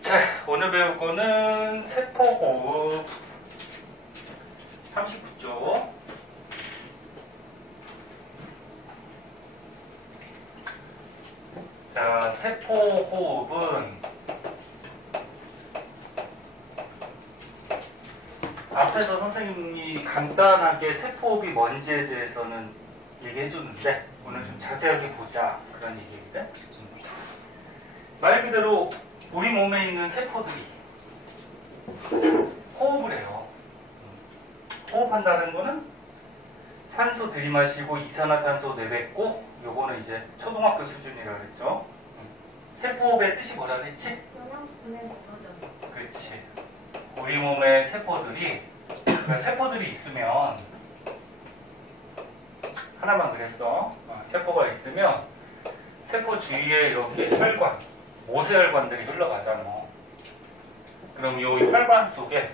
자, 오늘 배울 거는 세포호흡 39쪽. 자, 세포호흡은 앞에서 선생님이 간단하게 세포호흡이 뭔지에 대해서는 얘기해 줬는데 오늘 좀 자세하게 보자 그런 얘기거든. 말 그대로 우리 몸에 있는 세포들이 호흡을 해요. 호흡한다는 거는 산소 들이마시고 이산화탄소 내뱉고, 요거는 이제 초등학교 수준이라고 그랬죠. 세포호흡의 뜻이 뭐라 그랬지? 영양소 보내는 거죠. 그렇지. 우리 몸의 세포들이, 그러니까 세포들이 있으면, 하나만 그랬어. 세포가 있으면 세포 주위에 이렇게 혈관, 모세혈관들이 흘러가잖아. 그럼 이 혈관 속에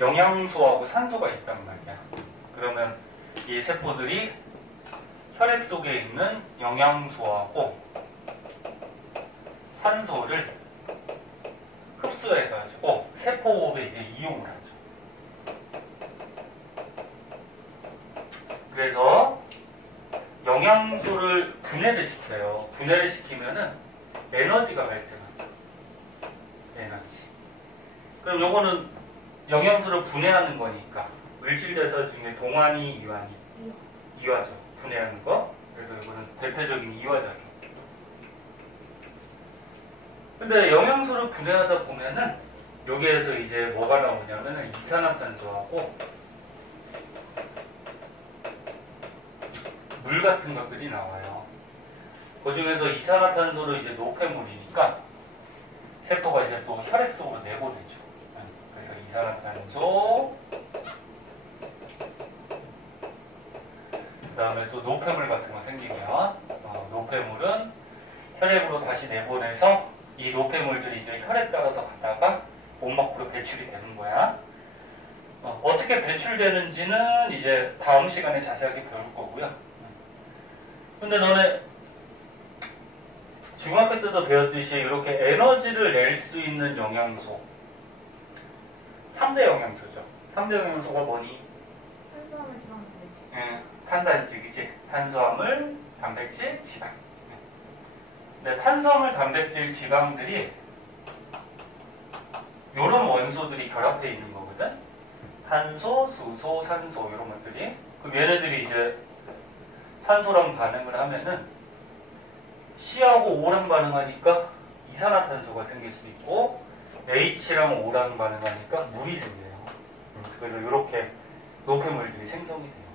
영양소하고 산소가 있단 말이야. 그러면 이 세포들이 혈액 속에 있는 영양소하고 산소를 흡수해가지고 세포호흡에 이제 이용을 하죠. 그래서 영양소를 분해를 시켜요. 분해를 시키면은 에너지가 발생하죠. 에너지. 그럼 요거는 영양소를 분해하는 거니까 물질 대사 중에 동환이, 이완이, 이화죠. 분해하는 거. 그래서 이거는 대표적인 이화작용. 근데 영양소를 분해하다 보면은 여기에서 이제 뭐가 나오냐면은 이산화탄소하고 물 같은 것들이 나와요. 그 중에서 이산화탄소를 이제 노폐물이니까 세포가 이제 또 혈액 속으로 내보내죠. 그래서 이산화탄소, 그 다음에 또 노폐물 같은 거 생기면 노폐물은 혈액으로 다시 내보내서 이 노폐물들이 이제 혈액 따라서 가다가 몸 밖으로 배출이 되는 거야. 어떻게 배출되는지는 이제 다음 시간에 자세하게 배울 거고요. 근데 너네 중학교 때도 배웠듯이 이렇게 에너지를 낼 수 있는 영양소 3대 영양소죠. 3대 영양소가 뭐니? 탄수화물, 지방, 단백질. 탄단지, 그치? 탄수화물, 단백질, 지방. 근데 탄수화물, 단백질, 지방들이 이런 원소들이 결합되어 있는 거거든. 탄소, 수소, 산소 이런 것들이. 그럼 얘네들이 이제 산소랑 반응을 하면은 C하고 O랑 반응하니까 이산화탄소가 생길 수 있고 H랑 O랑 반응하니까 물이 생겨요. 그래서 이렇게 노폐물들이 생성이 돼요.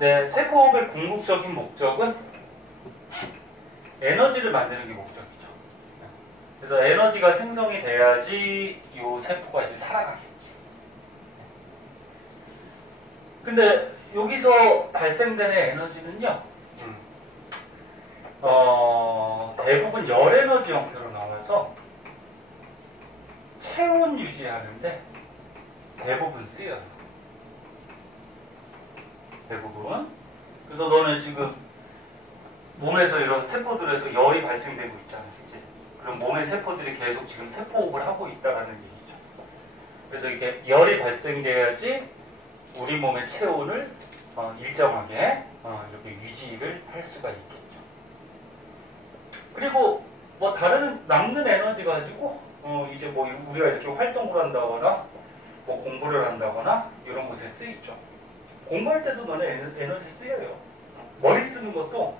네, 세포호흡의 궁극적인 목적은 에너지를 만드는 게 목적이죠. 그래서 에너지가 생성이 돼야지 이 세포가 이제 살아가겠지. 근데 여기서 발생되는 에너지는요, 대부분 열에너지 형태로 나와서 체온 유지하는데 대부분 쓰여요. 대부분. 그래서 너는 지금 몸에서 이런 세포들에서 열이 발생되고 있잖아. 그치? 그럼 몸의 세포들이 계속 지금 세포호흡을 하고 있다라는 얘기죠. 그래서 이렇게 열이 발생돼야지 우리 몸의 체온을 일정하게 이렇게 유지를 할 수가 있겠죠. 그리고 뭐 다른 남는 에너지 가지고 이제 뭐 우리가 이렇게 활동을 한다거나 뭐 공부를 한다거나 이런 곳에 쓰이죠. 공부할 때도 너네 에너지 쓰여요. 머리 쓰는 것도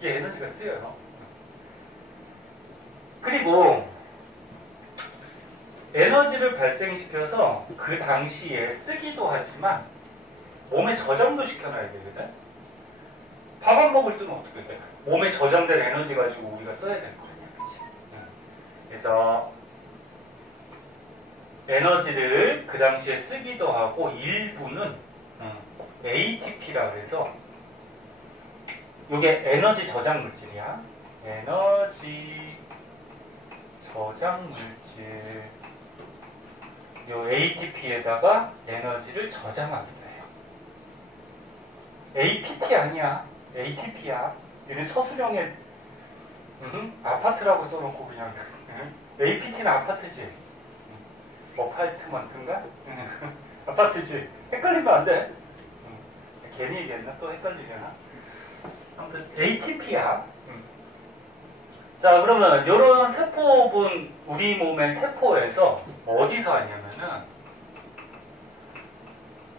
이게 에너지가 쓰여요. 그리고 에너지를 발생시켜서 그 당시에 쓰기도 하지만 몸에 저장도 시켜놔야 되거든. 밥 안 먹을 때는 어떻게 돼? 몸에 저장된 에너지 가지고 우리가 써야 될 거 아니야. 그치? 그래서 에너지를 그 당시에 쓰기도 하고 일부는 ATP라 그래서 이게 에너지 저장 물질이야. 에너지 저장 물질. 요 ATP에다가 에너지를 저장하기도 해요. APT 아니야. ATP야. 얘는 서술형의 아파트라고 써놓고 그냥. APT는 아파트지. 어파이트먼트인가? 아파트지. 헷갈리면 안 돼. 괜히 얘기했나? 또 헷갈리려나? 아무튼 ATP야. 자, 그러면 이런 세포분 우리 몸의 세포에서 어디서 하냐면은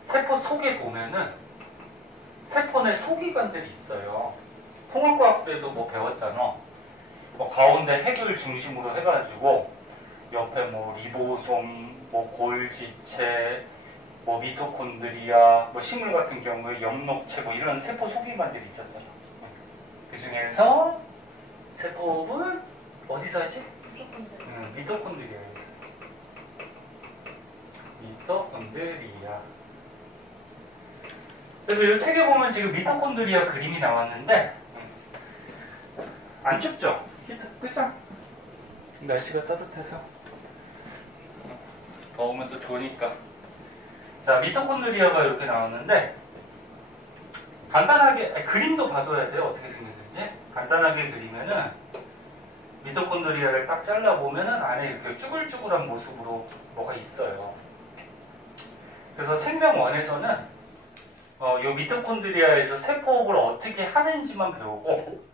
세포 속에 보면은 세포 내 소기관들이 있어요. 생물과학 때도 뭐 배웠잖아. 뭐 가운데 핵을 중심으로 해가지고 옆에 뭐 리보솜, 뭐 골지체, 뭐 미토콘드리아, 뭐 식물 같은 경우에 엽록체 뭐 이런 세포 소기관들이 있었잖아. 그 중에서 세포분 어디서 하지? 미토콘드리아에서. 미토콘드리아. 그래서 이 책에 보면 지금 미토콘드리아 그림이 나왔는데 안 춥죠? 그죠? 날씨가 따뜻해서 더우면 또 좋으니까. 자, 미토콘드리아가 이렇게 나왔는데 간단하게 그림도 봐둬야 돼요. 어떻게 생겼는지. 간단하게 그리면은 미토콘드리아를 딱 잘라보면은 안에 이렇게 쭈글쭈글한 모습으로 뭐가 있어요. 그래서 생명원에서는 이 미토콘드리아에서 세포업을 어떻게 하는지만 배우고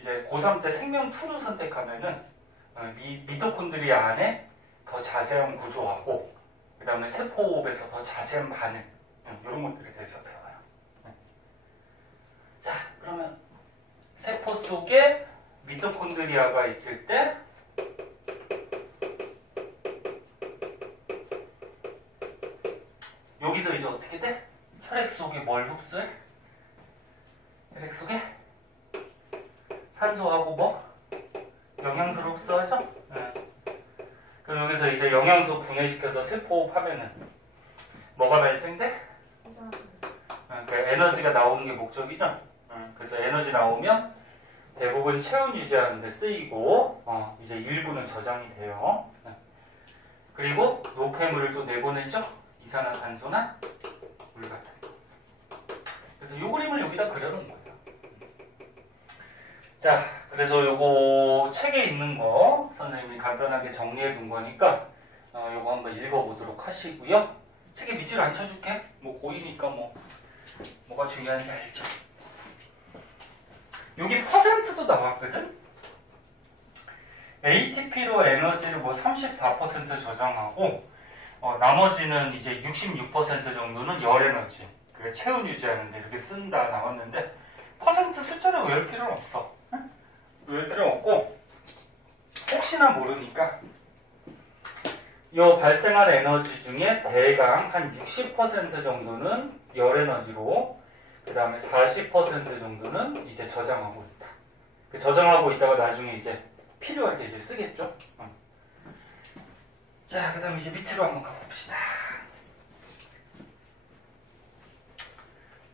이제 고3 때 생명2로 선택하면은 미토콘드리아 안에 더 자세한 구조하고 그 다음에 세포업에서 더 자세한 반응 이런 것들에 대해서 배워요. 자, 그러면 세포 속에 미토콘드리아가 있을 때 여기서 이제 어떻게 돼? 혈액 속에 뭘 흡수해? 혈액 속에 산소하고 뭐? 영양소를 흡수하죠? 그럼 여기서 이제 영양소 분해시켜서 세포호흡하면은 뭐가 발생돼? 그러니까 에너지가 나오는 게 목적이죠? 그래서 에너지 나오면 대부분 체온 유지하는 데 쓰이고 이제 일부는 저장이 돼요. 그리고 노폐물을 또 내보내죠? 이산화탄소나 물 같은 거. 그래서 이 그림을 여기다 그려놓은 거예요. 자, 그래서 요거 책에 있는 거 선생님이 간단하게 정리해 둔 거니까 요거 한번 읽어보도록 하시고요. 책에 밑줄 안 쳐줄게. 뭐 고이니까 뭐가 중요한지 알죠. 여기 퍼센트도 나왔거든. ATP로 에너지를 뭐 34% 저장하고 나머지는 이제 66% 정도는 열 에너지. 그 체온 유지하는데 이렇게 쓴다 나왔는데 퍼센트 숫자를 외울 필요는 없어. 외울 필요는 없고 혹시나 모르니까 이 발생한 에너지 중에 대강 한 60% 정도는 열 에너지로 그 다음에 40% 정도는 이제 저장하고 있다. 그 저장하고 있다가 나중에 이제 필요할 때 이제 쓰겠죠. 자, 그 다음에 이제 밑으로 한번 가봅시다.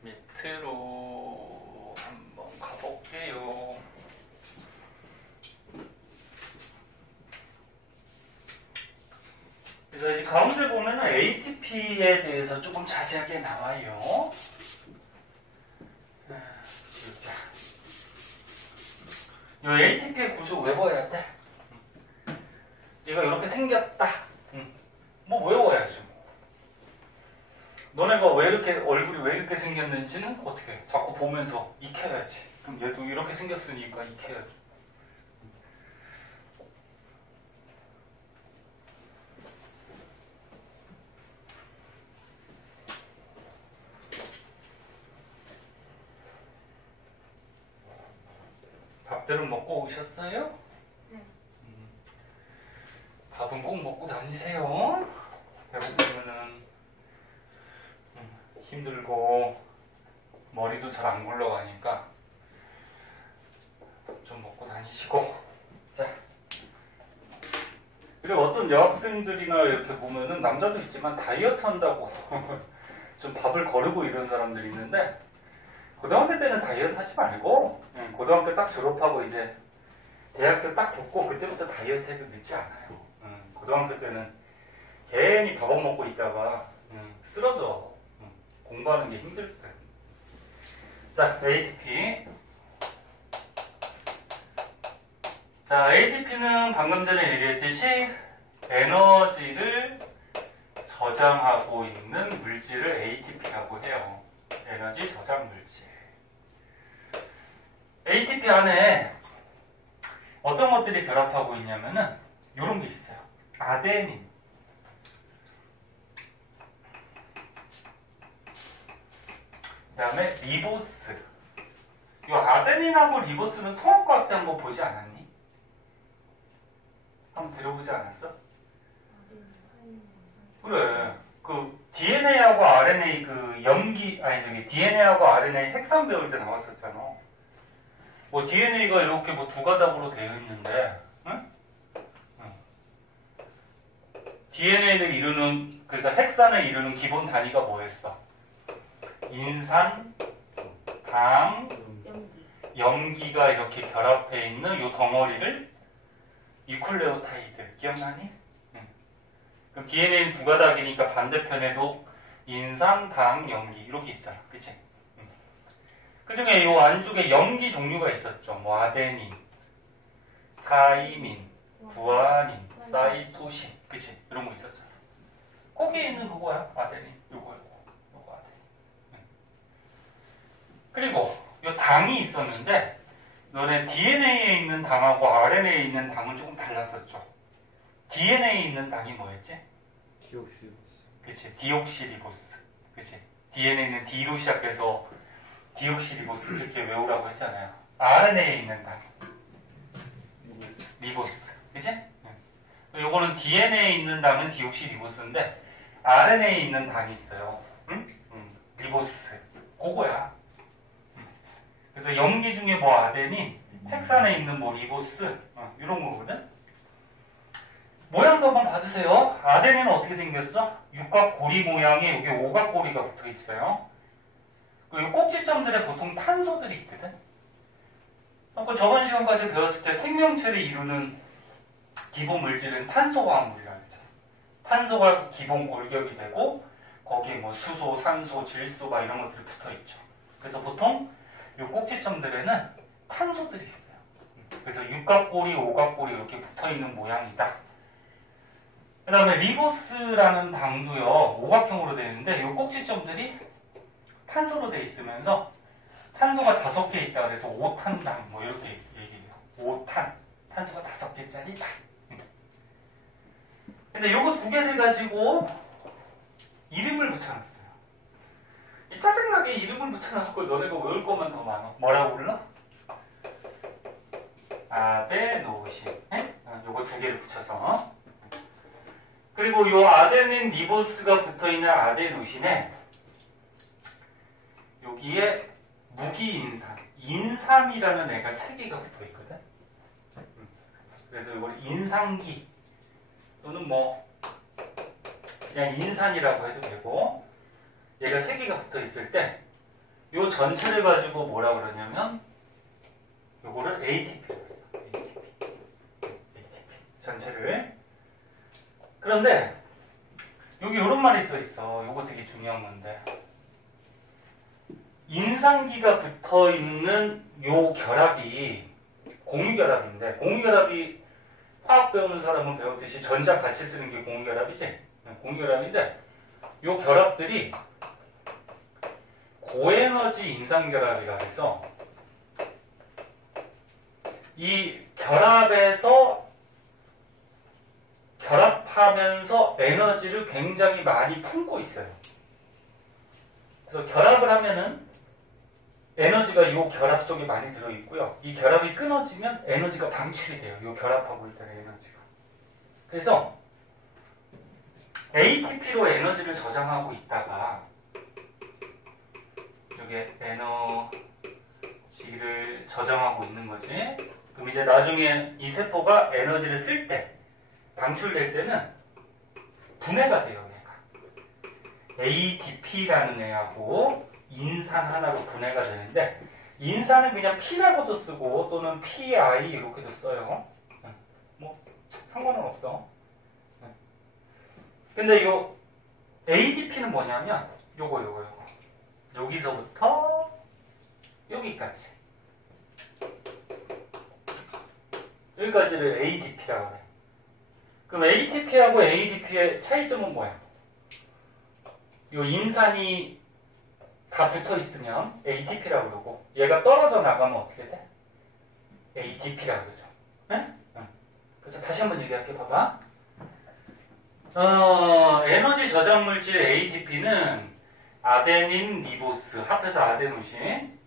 밑으로 한번 가볼게요. 그래서 이제 가운데 보면은 ATP에 대해서 조금 자세하게 나와요. 이 ATP의 구조 외워야 돼. 얘가 이렇게 생겼다. 뭐 외워야지. 너네가 왜 이렇게 얼굴이 왜 이렇게 생겼는지는 어떻게 해? 자꾸 보면서 익혀야지. 그럼 얘도 이렇게 생겼으니까 익혀야지. 밥들은 먹고 오셨어요? 네. 밥은 꼭 먹고 다니세요. 배고프면은 힘들고 머리도 잘 안 굴러가니까 좀 먹고 다니시고. 자, 그리고 어떤 여학생들이나 이렇게 보면은 남자도 있지만 다이어트 한다고 좀 밥을 거르고 이런 사람들이 있는데 고등학교 때는 다이어트 하지 말고 고등학교 딱 졸업하고 이제 대학교 딱 붙고 그때부터 다이어트 해도 늦지 않아요. 고등학교 때는 괜히 밥 안 먹고 있다가 쓰러져. 공부하는 게 힘들 때. 자, ATP. 자, ATP는 방금 전에 얘기했듯이 에너지를 저장하고 있는 물질을 ATP라고 해요. 에너지 저장 물질. ATP 안에 어떤 것들이 결합하고 있냐면은 이런 게 있어요. 아데닌. 그 다음에 리보스. 이 아데닌하고 리보스는 통합과학 한거 보지 않았니? 한번 들어보지 않았어? 그래. 그 DNA하고 RNA 그 DNA하고 RNA 핵산 배울 때 나왔었잖아. 뭐 DNA가 이렇게 뭐 두 가닥으로 되어 있는데, 응? DNA를 이루는, 그러니까 핵산을 이루는 기본 단위가 뭐였어? 인산, 당, 염기가 이렇게 결합해 있는 이 덩어리를 유클레오타이드 기억나니? 그럼 DNA는 두 가닥이니까 반대편에도 인산, 당, 염기 이렇게 있잖아, 그치? 그 중에 이 안쪽에 염기 종류가 있었죠. 뭐 아데닌, 타이민, 구아닌, 사이토신, 그치? 이런 거 있었잖아. 거기에 있는 그거야, 아데닌, 요거 아데닌. 그리고 이 당이 있었는데 너네 DNA에 있는 당하고 RNA에 있는 당은 조금 달랐었죠. DNA에 있는 당이 뭐였지? 그치? 디옥시리보스. 그치? DNA는 D로 시작해서 디옥시리보스 이렇게 외우라고 했잖아요. RNA에 있는 당. 리보스. 그치? 요거는 DNA에 있는 당은 디옥시리보스인데 RNA에 있는 당이 있어요. 응? 리보스. 그거야. 그래서 염기 중에 뭐 아데닌, 핵산에 있는 뭐 리보스 이런 거거든. 모양도 한번 봐주세요. 아데닌은 어떻게 생겼어? 육각고리 모양에 여기 오각고리가 붙어 있어요. 그리고 꼭지점들에 보통 탄소들이 있거든. 그 저번 시간까지 배웠을 때 생명체를 이루는 기본 물질은 탄소화합물이라고 했죠. 탄소가 기본 골격이 되고 거기에 뭐 수소, 산소, 질소 막 이런 것들이 붙어 있죠. 그래서 보통 이 꼭지점들에는 탄소들이 있어요. 그래서 육각고리, 오각고리 이렇게 붙어 있는 모양이다. 그 다음에 리보스라는 당도요, 오각형으로 되어 있는데, 이 꼭지점들이 탄소로 되어 있으면서, 탄소가 5개 있다 그래서 5탄당, 뭐, 이렇게 얘기해요. 5탄. 탄소가 5개짜리 당. 근데 요거 두 개를 가지고, 이름을 붙여놨어요. 이 짜증나게 이름을 붙여놨고, 너네가 외울 것만 더 많아. 뭐라고 불러? 아데노신. 요거 두 개를 붙여서. 그리고 이 아데닌 리보스가 붙어있는 아데노신에 여기에 무기인산, 인삼이라는 애가 3개가 붙어있거든. 그래서 이걸 인산기 또는 뭐 그냥 인산이라고 해도 되고 얘가 3개가 붙어있을 때 이 전체를 가지고 뭐라 그러냐면 요거를 ATP라고 해요. ATP. 전체를. 그런데 여기 이런 말이 써 있어. 이거 되게 중요한 건데 인산기가 붙어 있는 요 결합이 공유결합인데 공유결합이 화학 배우는 사람은 배웠듯이 전자 같이 쓰는 게 공유결합이지. 공유결합인데 요 결합들이 고에너지 인산결합이라 해서 이 결합에서 결합하면서 에너지를 굉장히 많이 품고 있어요. 그래서 결합을 하면은 에너지가 이 결합 속에 많이 들어있고요. 이 결합이 끊어지면 에너지가 방출이 돼요. 이 결합하고 있다는 에너지가. 그래서 ATP로 에너지를 저장하고 있다가 이게 에너지를 저장하고 있는 거지. 그럼 이제 나중에 이 세포가 에너지를 쓸 때 방출될 때는 분해가 돼요. 얘가 ATP라는 애하고 인산 하나로 분해가 되는데 인산은 그냥 P라고도 쓰고 또는 PI 이렇게도 써요. 뭐 상관은 없어. 근데 이 ADP는 뭐냐면 요거 여기서부터 여기까지 여기까지를 ADP라고 그래. 그럼 ATP하고 ADP의 차이점은 뭐야? 요 인산이 다 붙어 있으면 ATP라고 그러고 얘가 떨어져 나가면 어떻게 돼? ATP라고 그러죠. 네? 그래서 다시 한번 얘기할게. 봐봐. 에너지 저장 물질 ATP는 아데닌, 리보스, 합해서 아데노신에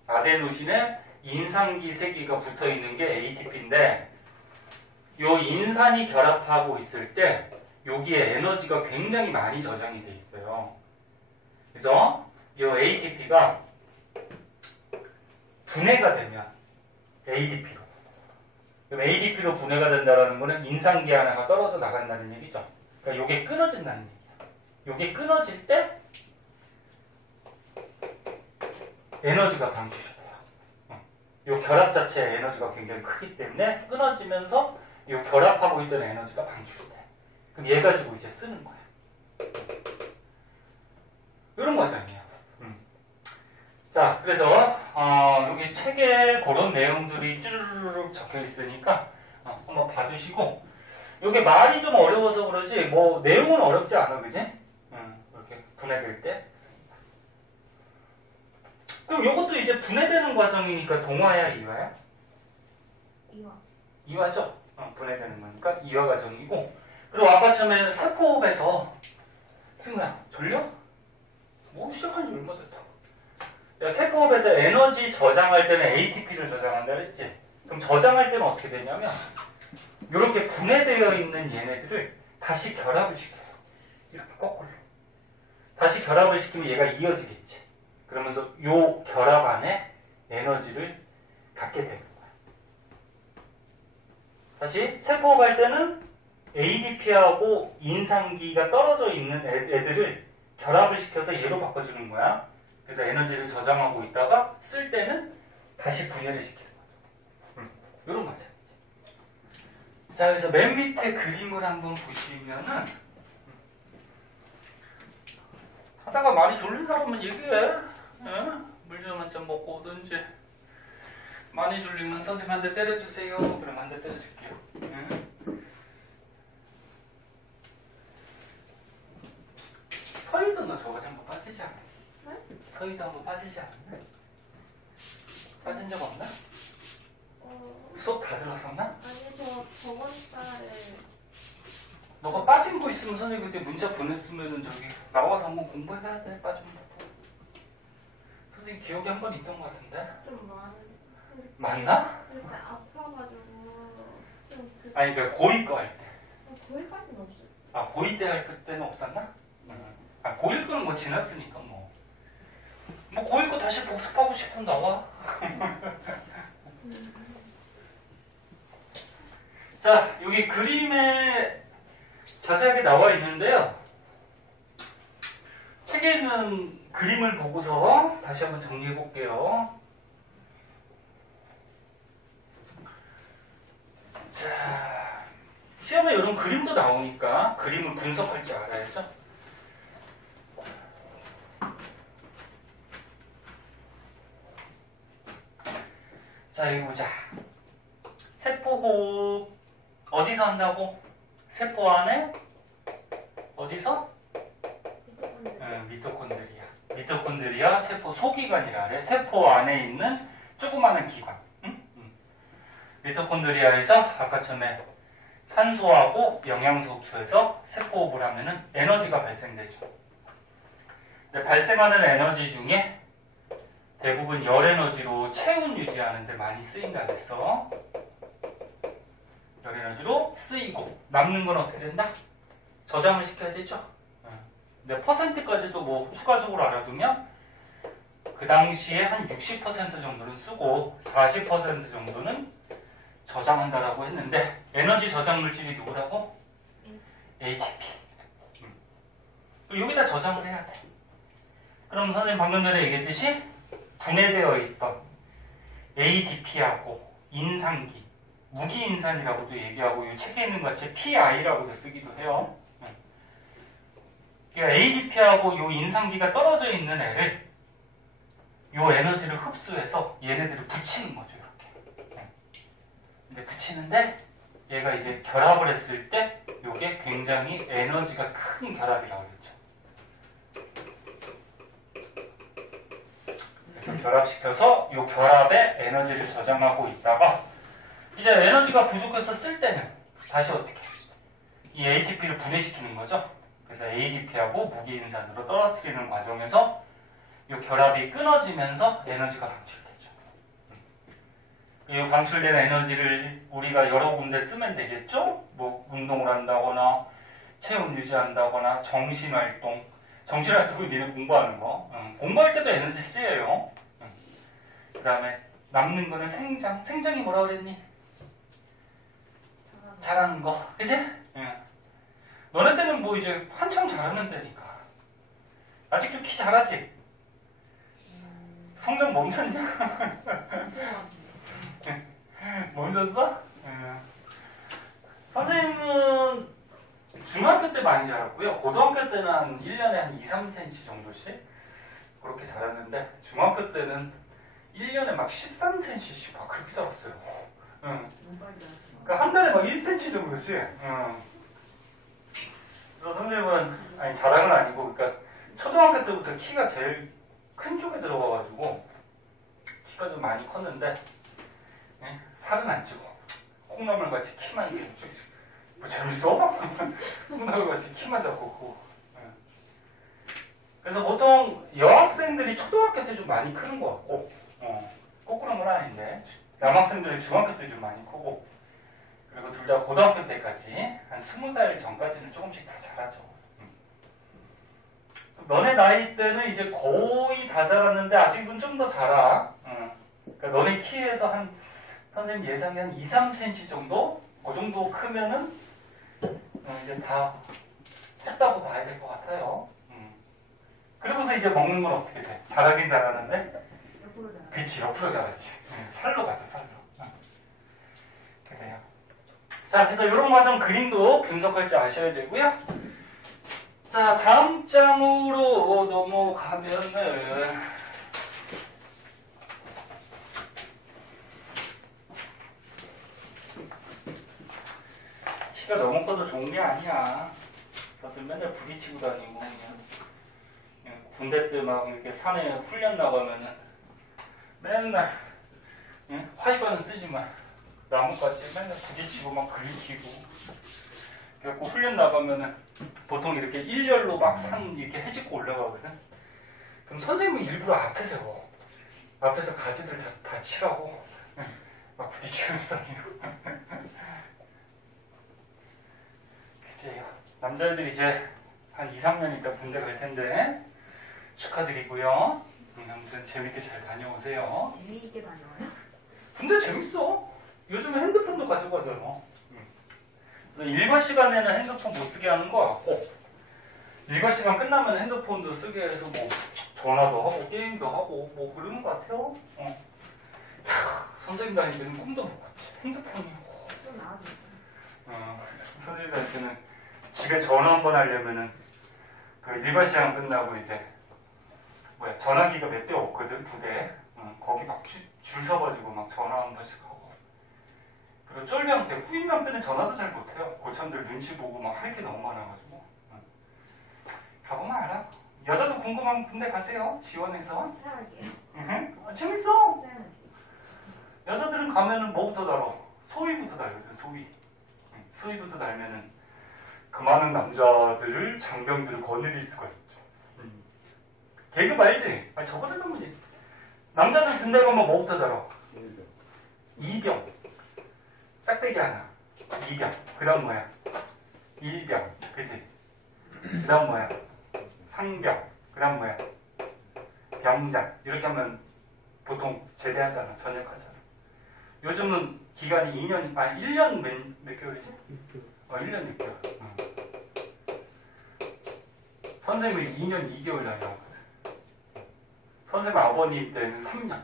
인산기 3개가 붙어 있는 게 ATP인데 요 인산이 결합하고 있을 때 여기에 에너지가 굉장히 많이 저장이 돼 있어요. 그래서 요 ATP가 분해가 되면 ADP로. 그럼 ADP로 분해가 된다는 거는 인산기 하나가 떨어져 나간다는 얘기죠. 그러니까 요게 끊어진다는 얘기야. 요게 끊어질 때 에너지가 방출돼요. 요 결합 자체의 에너지가 굉장히 크기 때문에 끊어지면서 요 결합하고 있던 에너지가 방출돼. 그럼 얘 가지고 이제 쓰는 거야. 이런 과정이에요. 자, 그래서 여기 책에 그런 내용들이 쭈르륵 적혀 있으니까 한번 봐주시고 이게 말이 좀 어려워서 그러지 뭐 내용은 어렵지 않아, 그지? 이렇게 분해될 때. 그럼 이것도 이제 분해되는 과정이니까 동화야, 이화야? 이와. 이화죠? 분해되는 거니까 이화 과정이고. 그리고 아까 처음에 세포호흡에서 승우야 졸려? 뭐 시작한 지 얼마 됐다. 야, 세포호흡에서 에너지 저장할 때는 ATP를 저장한다 그랬지? 그럼 저장할 때는 어떻게 되냐면 이렇게 분해되어 있는 얘네들을 다시 결합을 시켜요. 이렇게 거꾸로. 다시 결합을 시키면 얘가 이어지겠지. 그러면서 요 결합 안에 에너지를 갖게 되는 거야. 다시 세포호흡할 때는 ADP하고 인산기가 떨어져 있는 애들을 결합을 시켜서 얘로 바꿔주는 거야. 그래서 에너지를 저장하고 있다가 쓸 때는 다시 분해를 시키는 거죠. 이런 거죠. 자, 그래서 맨 밑에 그림을 한번 보시면은 하다가 많이 졸린 사람은 얘기해. 물 좀 한 잔 먹고 오든지. 많이 졸리면 선생님 한 대 때려주세요. 그럼 한 대 때려줄게요. 서희도 너 저번에 한번 빠지지 않았어? 네? 서희도 한번 빠지지 않았나? 빠진 적 없나? 수업 다 들었었나? 아니, 저번 달에. 너가 빠진 거 있으면 선생님 그때 문자 보냈으면은 저기 나와서 한번 공부해야 돼. 빠진 거. 선생님 기억이 한 번 있던 것 같은데? 좀 맞나? 그때 아파가지고. 좀 아니 그 고2 거 할 때. 거기까지는 없어요. 아 고2 때 할 때는 없었나? 아 고1 거는 뭐 지났으니까 뭐 고1 거 다시 복습하고 싶으면 나와. 자, 여기 그림에 자세하게 나와 있는데요. 책에 있는 그림을 보고서 다시 한번 정리해 볼게요. 자, 시험에 이런 그림도 나오니까 그림을 분석할 줄 알아야죠. 자, 여기 보자. 세포호흡 어디서 한다고? 세포 안에 어디서? 미토콘드리아. 미토콘드리아 세포 소기관이라 그래. 세포 안에 있는 조그마한 기관. 미토콘드리아에서 아까 처음에 산소하고 영양소 흡수해서 세포호흡을 하면은 에너지가 발생되죠. 근데 발생하는 에너지 중에 대부분 열 에너지로 체온 유지하는 데 많이 쓰인다 그랬어. 열 에너지로 쓰이고 남는 건 어떻게 된다? 저장을 시켜야 되죠. 근데 퍼센트까지도 뭐 추가적으로 알아두면 그 당시에 한 60% 정도는 쓰고 40% 정도는 저장한다라고 했는데 에너지 저장 물질이 누구라고? ATP. 여기다 저장을 해야 돼. 그럼 선생님 방금 전에 얘기했듯이 분해되어 있던 ADP하고 인산기, 무기인산이라고도 얘기하고 이 책에 있는 것 같이 PI라고도 쓰기도 해요. 그러니까 ADP하고 이 인산기가 떨어져 있는 애를 이 에너지를 흡수해서 얘네들을 붙이는 거죠. 이렇게. 근데 붙이는데 얘가 이제 결합을 했을 때 이게 굉장히 에너지가 큰 결합이라고 그랬죠. 그래서 결합시켜서 이 결합에 에너지를 저장하고 있다가 이제 에너지가 부족해서 쓸 때는 다시 어떻게 이 ATP를 분해시키는 거죠. 그래서 ADP하고 무기인산으로 떨어뜨리는 과정에서 이 결합이 끊어지면서 에너지가 방출되죠. 이 방출된 에너지를 우리가 여러 군데 쓰면 되겠죠? 뭐 운동을 한다거나 체온 유지한다거나 정신활동. 정신활동은 니네 공부하는 거. 공부할 때도 에너지 쓰여요. 그 다음에 남는 거는 생장. 생장이 뭐라 그랬니? 잘하는 거. 그치? 너네 때는 뭐 이제 한참 잘하는 때니까. 아직도 키 잘하지? 성적 멈췄냐? 멈췄어? 선생님은 중학교 때 많이 자랐고요. 고등학교 때는 한 1년에 한 2, 3cm 정도씩 그렇게 자랐는데 중학교 때는 1년에 막 13cm씩 막 그렇게 자랐어요. 그러니까 한 달에 막 1cm 정도씩. 그래서 선생님은 아니 자랑은 아니고 그러니까 초등학교 때부터 키가 제일 큰 쪽에 들어가가지고 키가 좀 많이 컸는데 살은 안 찌고 콩나물 같이 키만 뭐 재밌어? 콩나물 같이 키만 잡고 크고. 그래서 보통 여학생들이 초등학교 때 좀 많이 크는 것 같고 꼭 그런 건 아닌데 남학생들이 중학교 때 좀 많이 크고 그리고 둘 다 고등학교 때까지 한 20살 전까지는 조금씩 다 자라죠. 너네 나이 때는 이제 거의 다 자랐는데 아직은 좀 더 자라. 그러니까 너네 키에서 한 선생님 예상이 한 2, 3cm 정도? 그 정도 크면은 이제 다 했다고 봐야 될 것 같아요. 그러고서 이제 먹는 건 어떻게 돼? 자라긴 자라는데? 그치, 옆으로 자라지. 살로 가죠, 살로. 그래요. 자, 그래서 이런 과정 그림도 분석할 줄 아셔야 되고요. 자, 다음 장으로 넘어가면은 키가 너무 커도 좋은 게 아니야. 다들 맨날 부딪히고 다니고 그냥 군대 때 막 이렇게 산에 훈련 나가면은 맨날 화이바는 쓰지만 나뭇가지 맨날 부딪히고 막 긁히고 그래갖고 훈련 나가면은 보통 이렇게 일렬로 막 산 이렇게 해집고 올라가거든. 그럼 선생님은 일부러 앞에서 가지들 다 치라고 막 부딪히면서 다니고. 그래요. 남자애들 이제 한 2, 3년 있다 군대 갈 텐데 축하드리고요. 아무튼 재밌게 잘 다녀오세요. 재미있게 다녀와요? 군대 재밌어. 요즘에 핸드폰도 가지고 가잖아. 일과 시간에는 핸드폰 못 쓰게 하는 거 같고 일과 시간 끝나면 핸드폰도 쓰게 해서 뭐 전화도 하고 게임도 하고 뭐 그러는 것 같아요. 선생님 다닐 때는 꿈도 못 꿨지. 핸드폰이 좀 나아졌어. 선생님 다닐 때는 집에 전화 한 번 하려면은 그 일과 시간 끝나고 이제 전화기가 몇 대 없거든. 2대. 거기 막 줄 서가지고 막 전화 한 번씩 하고. 그리고 쫄병 때, 후임병 때는 전화도 잘 못해요. 고참들 눈치 보고 막 할 게 너무 많아가지고. 가보면 알아. 여자도 궁금하면 군대 가세요. 지원해서. 사랑할게요. 재밌어. 사랑할게요. 여자들은 가면은 뭐부터 달아? 소위부터 달거든. 소위부터 달면은 그 많은 남자들을 장병들을 거느릴 수가 있죠. 계급 알지? 아니 저보다 좀 뭐지? 남자들 군대 가면 뭐부터 달아? 이병. 짝대기 하나. 이병. 그 다음 뭐야? 일병. 그치? 그 다음 뭐야? 상병. 그 다음 뭐야? 병장. 이렇게 하면 보통 제대하잖아. 전역하잖아. 요즘은 기간이 2년, 아니 1년 몇 개월이지? 1년 6개월. 선생님이 2년 2개월 다녀왔거든. 선생님 아버님 때는 3년.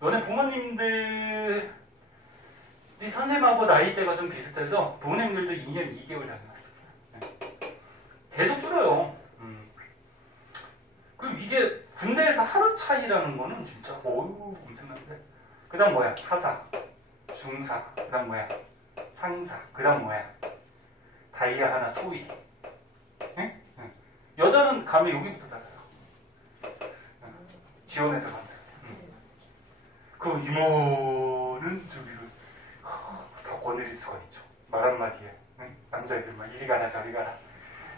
너네 부모님들 선생님하고 나이대가 좀 비슷해서 부모님들도 2년 2개월 다녀왔어요. 계속 줄어요. 그리고 이게 군대에서 하루 차이라는 거는 진짜 엄청난데. 그 다음 뭐야? 하사, 중사, 그 다음 뭐야? 상사, 그 다음 뭐야? 다이아 하나 소위. 응? 응. 여자는 가면 여기부터 달아요. 지원해서 간다. 그 이모는 저기를 더 거느릴 수가 있죠. 말 한마디에. 응? 남자애들만 이리 가라 저리 가라.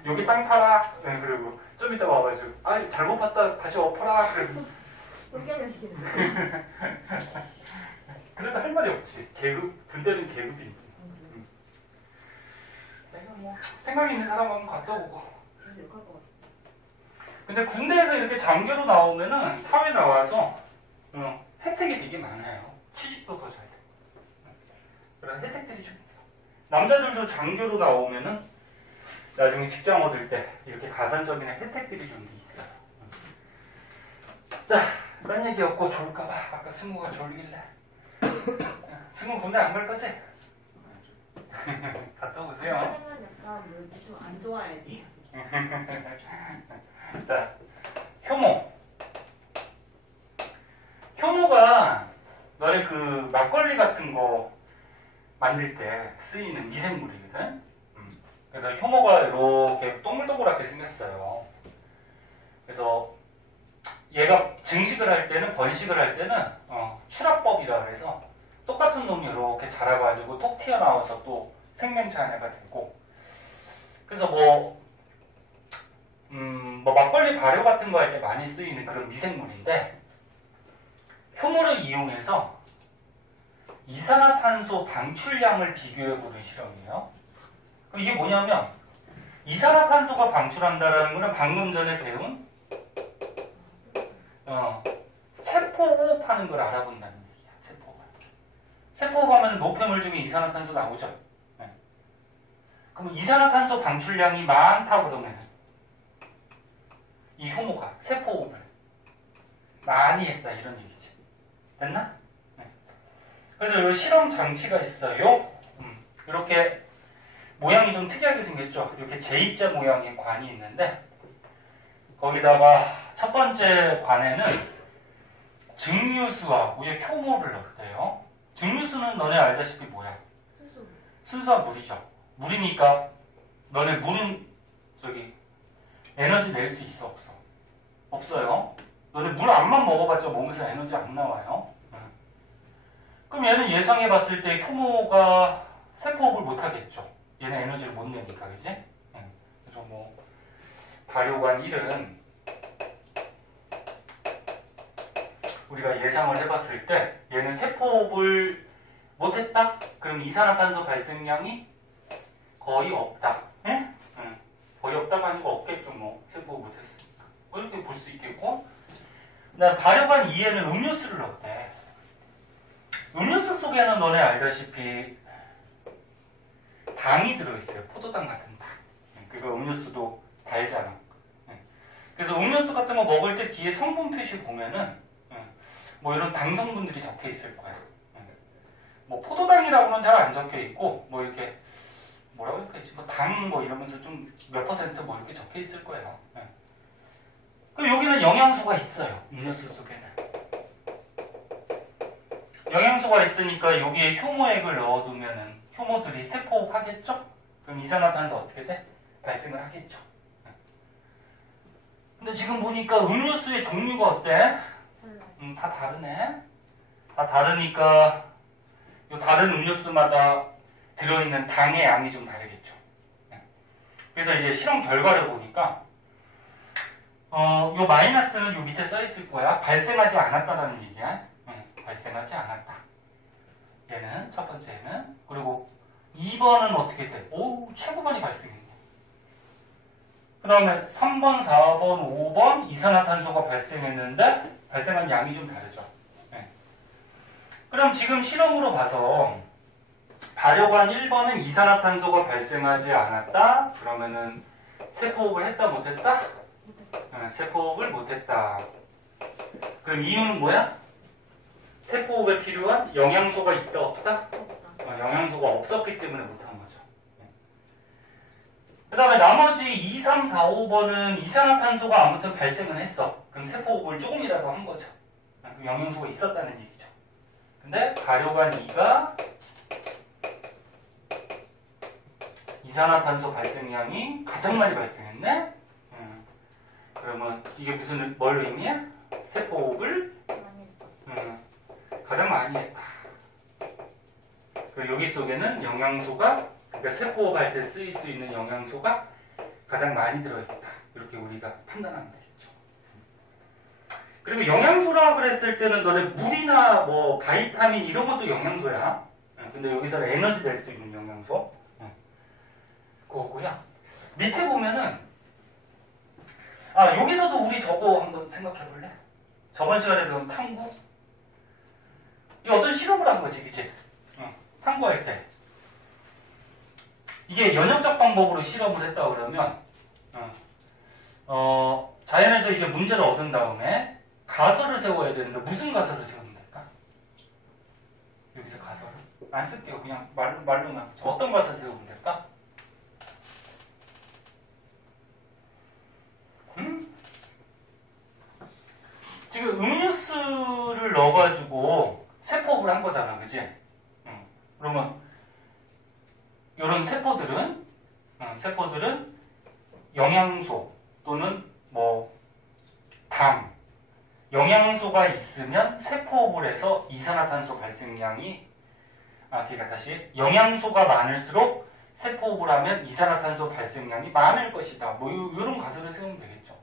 여기 땅 사라. 네, 그리고 좀 이따 와가지고 아 잘못 봤다 다시 엎어라. 그리고 꿀깨를 시키는 그래도 할 말이 없지. 계급 군대는 계급이니까. 내가 뭐 생각 있는 사람 한번 갔다 오고. 그래서 욕할 것 같아. 근데 군대에서 이렇게 장교로 나오면은 사회 나와서 혜택이 되게 많아요. 취직도 더 잘 되고. 그런 혜택들이 좀 있어. 남자들도 장교로 나오면은 나중에 직장 얻을 때 이렇게 가산적인 혜택들이 좀 있어요. 자, 그런 얘기 없고 좋을까봐 아까 승우가 졸길래. 승우 군대 안 갈 거지? 갔다 오세요. 생각은 약간 좀안 좋아야 돼. 자, 효모. 효모가 너네 그 막걸리 같은 거 만들 때 쓰이는 미생물이거든. 그래서 효모가 이렇게 동글동글하게 생겼어요. 그래서 얘가 증식을 할 때는 번식을 할 때는 출합법이라 그래서 똑같은 놈이 이렇게 자라가지고 톡 튀어나와서 또 생명체 하나가 되고. 그래서 뭐 막걸리 발효 같은 거 할 때 많이 쓰이는 그런 미생물인데 효모를 이용해서 이산화탄소 방출량을 비교해보는 실험이에요. 이게 뭐냐면 이산화탄소가 방출한다는 거는 방금 전에 배운 세포호흡하는 걸 알아본다는 얘기야. 세포호흡하면 노폐물 중에 이산화탄소 나오죠. 네. 그럼 이산화탄소 방출량이 많다 그러면 이 효모가 세포호흡을 많이 했다 이런 얘기지. 됐나? 네. 그래서 이 실험 장치가 있어요. 이렇게 모양이 좀 특이하게 생겼죠. 이렇게 J자 모양의 관이 있는데 거기다가 첫 번째 관에는 증류수와 위에 효모를 넣었대요. 증류수는 너네 알다시피 뭐야? 순수한 물이죠. 물이니까 너네 물은 저기 에너지 낼 수 있어 없어? 없어요. 너네 물 안만 먹어봤자 몸에서 에너지 안 나와요. 그럼 얘는 예상해봤을 때 효모가 세포호흡을 못하겠죠. 얘는 에너지를 못 내니까, 그지? 그래서 뭐 발효관 1은 우리가 예상을 해봤을 때 얘는 세포호흡을 못했다? 그럼 이산화탄소 발생량이 거의 없다. 응? 거의 없다가 아니고 없겠죠. 뭐 세포호흡 못했으니까. 이렇게 볼 수 있겠고, 그다음 발효관 2에는 음료수를 넣었대. 음료수 속에는 너네 알다시피 당이 들어있어요. 포도당 같은 당. 그거 음료수도 달잖아. 그래서 음료수 같은 거 먹을 때 뒤에 성분 표시 보면은 뭐 이런 당 성분들이 적혀 있을 거야. 뭐 포도당이라고는 잘 안 적혀 있고 뭐 이렇게 뭐라고 할까 뭐 당 뭐 이러면서 좀 몇 퍼센트 뭐 이렇게 적혀 있을 거예요. 그 여기는 영양소가 있어요. 음료수 속에는. 영양소가 있으니까 여기에 효모액을 넣어두면은 효모들이 세포호흡 하겠죠? 그럼 이산화탄소 어떻게 돼? 발생을 하겠죠. 근데 지금 보니까 음료수의 종류가 어때? 다 다르네. 다 다르니까 이 다른 음료수마다 들어있는 당의 양이 좀 다르겠죠. 그래서 이제 실험 결과를 보니까 요 마이너스는 요 밑에 써 있을 거야. 발생하지 않았다라는 얘기야. 발생하지 않았다. 얘는 첫 번째는. 그리고 2번은 어떻게 돼? 오, 최고 많이 발생했네. 그 다음에 3번, 4번, 5번 이산화탄소가 발생했는데 발생한 양이 좀 다르죠. 그럼 지금 실험으로 봐서 발효관 1번은 이산화탄소가 발생하지 않았다. 그러면은 세포호흡을 했다 못했다? 세포호흡을 못했다. 그럼 이유는 뭐야? 세포호흡에 필요한 영양소가 있다 없다? 영양소가 없었기 때문에 못한 거죠. 그 다음에 나머지 2, 3, 4, 5번은 이산화탄소가 아무튼 발생은 했어. 그럼 세포호흡을 조금이라도 한 거죠. 그럼 영양소가 있었다는 얘기죠. 근데 발효관 2가 이산화탄소 발생량이 가장 많이 발생했네? 그러면 이게 무슨, 뭘 의미해? 세포호흡을 많이 했죠. 가장 많이 했다. 그리고 여기 속에는 영양소가, 그러니까 세포호흡할 때 쓰일 수 있는 영양소가 가장 많이 들어있다. 이렇게 우리가 판단하면 되겠죠. 그리고 영양소라고 그랬을 때는 너네 물이나 뭐 바이타민 이런 것도 영양소야. 근데 여기서는 에너지 낼 수 있는 영양소. 그거고요. 밑에 보면은 여기서도 우리 저거 한번 생각해 볼래? 저번 시간에 배운 탐구? 이 어떤 실험을 한 거지, 그치? 탐구할 때. 이게 연역적 방법으로 실험을 했다 그러면, 자연에서 이제 문제를 얻은 다음에 가설을 세워야 되는데 무슨 가설을 세우면 될까? 여기서 가설을? 안 쓸게요. 그냥 말로 나. 어떤 가설 세우면 될까? 지금 음료수를 넣어가지고 세포를 한 거잖아, 그지? 그러면 이런 세포들은 영양소 또는 뭐 당, 영양소가 있으면 세포호흡을 해서 이산화탄소 발생량이 그러니까 다시 영양소가 많을수록 세포호흡을 하면 이산화탄소 발생량이 많을 것이다. 뭐 이런 가설을 세우면 되겠죠.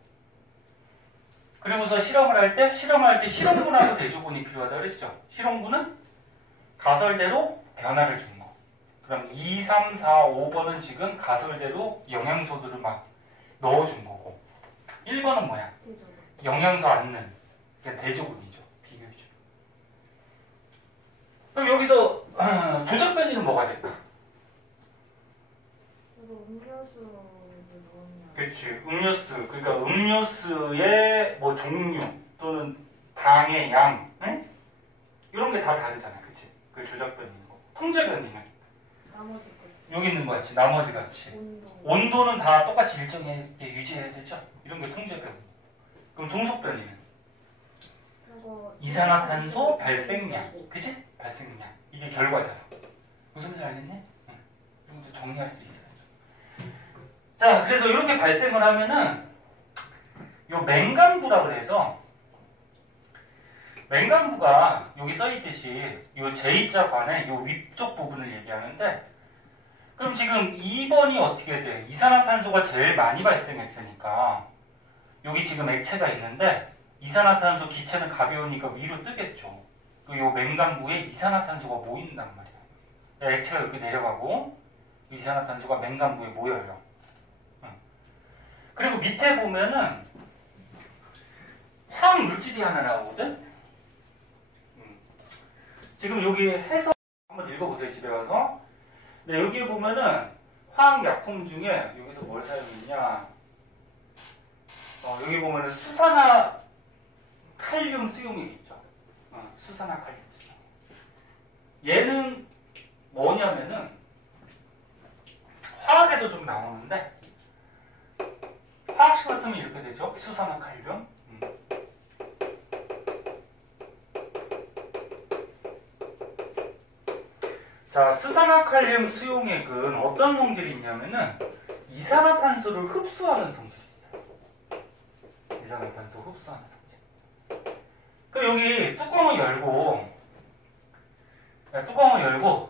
그리고서 실험을 할 때 실험분하고 대조군이 필요하다 그랬죠. 실험분은 가설대로 변화를 준 거. 그럼 2, 3, 4, 5번은 지금 가설대로 영양소들을 막 넣어준 거고 1번은 뭐야? 대죠. 영양소 않는 그러니까 대조군이죠. 비교해줘. 그럼 여기서 조작 변이는 뭐가 될까? 그리고 음료수를 넣으면. 그렇지. 음료수. 그러니까 음료수의 뭐 종류 또는 당의 양, 응? 이런 게 다 다르잖아, 그렇지? 그 조작 변이는 거. 통제 변이는 나머지 것. 여기 있는 거 같이 나머지 같이 온도는 다 똑같이 일정하게 유지해야 되죠. 이런 게 통제 변이. 그럼 종속 변이는 이산화탄소 발생량, 그치? 발생량. 이게 결과잖아. 무슨 말인지 알겠니? 응. 이런 것도 정리할 수 있어야죠. 자, 그래서 이렇게 발생을 하면은 요 맹간부라 그래서 맹간부가 여기 써있듯이 요 J자 관의 요 위쪽 부분을 얘기하는데 그럼 지금 2번이 어떻게 돼? 이산화탄소가 제일 많이 발생했으니까 여기 지금 액체가 있는데 이산화탄소 기체는 가벼우니까 위로 뜨겠죠. 요 맹간부에 이산화탄소가 모인단 말이야. 액체가 이렇게 내려가고 이산화탄소가 맹간부에 모여요. 그리고 밑에 보면은 황물질이 하나 나오거든? 지금 여기 해서 한번 읽어보세요, 집에 가서. 네, 여기 보면은 화학약품 중에 여기서 뭘 사용했냐. 여기 보면은 수산화 칼륨 수용액 있죠. 수산화 칼륨 수용액. 얘는 뭐냐면은 화학에도 좀 나오는데 화학식을 쓰면 이렇게 되죠. 수산화 칼륨. 자, 수산화칼륨 수용액은 어떤 성질이 있냐면은 이산화탄소를 흡수하는 성질이 있어요. 이산화탄소 흡수하는 성질. 그 여기 뚜껑을 열고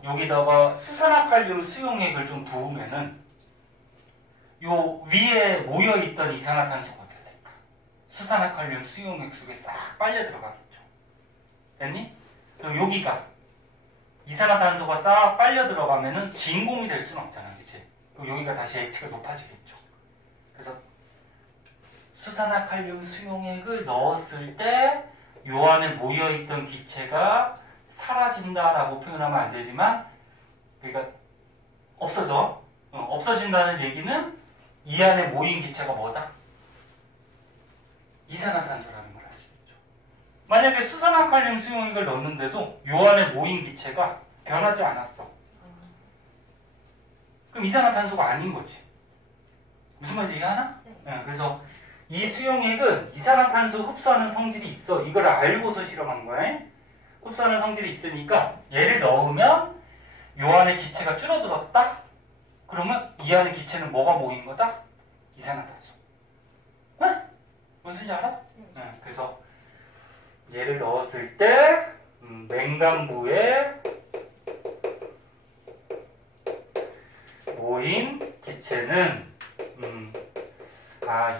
여기다가 수산화칼륨 수용액을 좀 부으면은 요 위에 모여있던 이산화탄소가 어떻게 될까? 수산화칼륨 수용액 속에 싹 빨려 들어가겠죠. 됐니? 그럼 여기가 이산화탄소가 싹 빨려 들어가면은 진공이 될 수는 없잖아요, 그치? 그럼 여기가 다시 액체가 높아지겠죠. 그래서 수산화칼륨 수용액을 넣었을 때 요 안에 모여있던 기체가 사라진다라고 표현하면 안 되지만, 그러니까 없어져. 없어진다는 얘기는 이 안에 모인 기체가 뭐다? 이산화탄소라는 걸 알 수 있죠. 만약에 수산화칼륨 수용액을 넣는데도 요 안에 모인 기체가 변하지 않았어. 그럼 이산화탄소가 아닌 거지. 무슨 말인지 이해하나? 네, 그래서 이 수용액은 이산화탄소 흡수하는 성질이 있어. 이걸 알고서 실험한 거야. 흡수하는 성질이 있으니까 얘를 넣으면 요 안에 기체가 줄어들었다? 그러면 이 안에 기체는 뭐가 모인 거다? 이산화탄소. 응? 무슨지 알아? 응. 그래서 얘를 넣었을 때 맹간부에 모인 기체는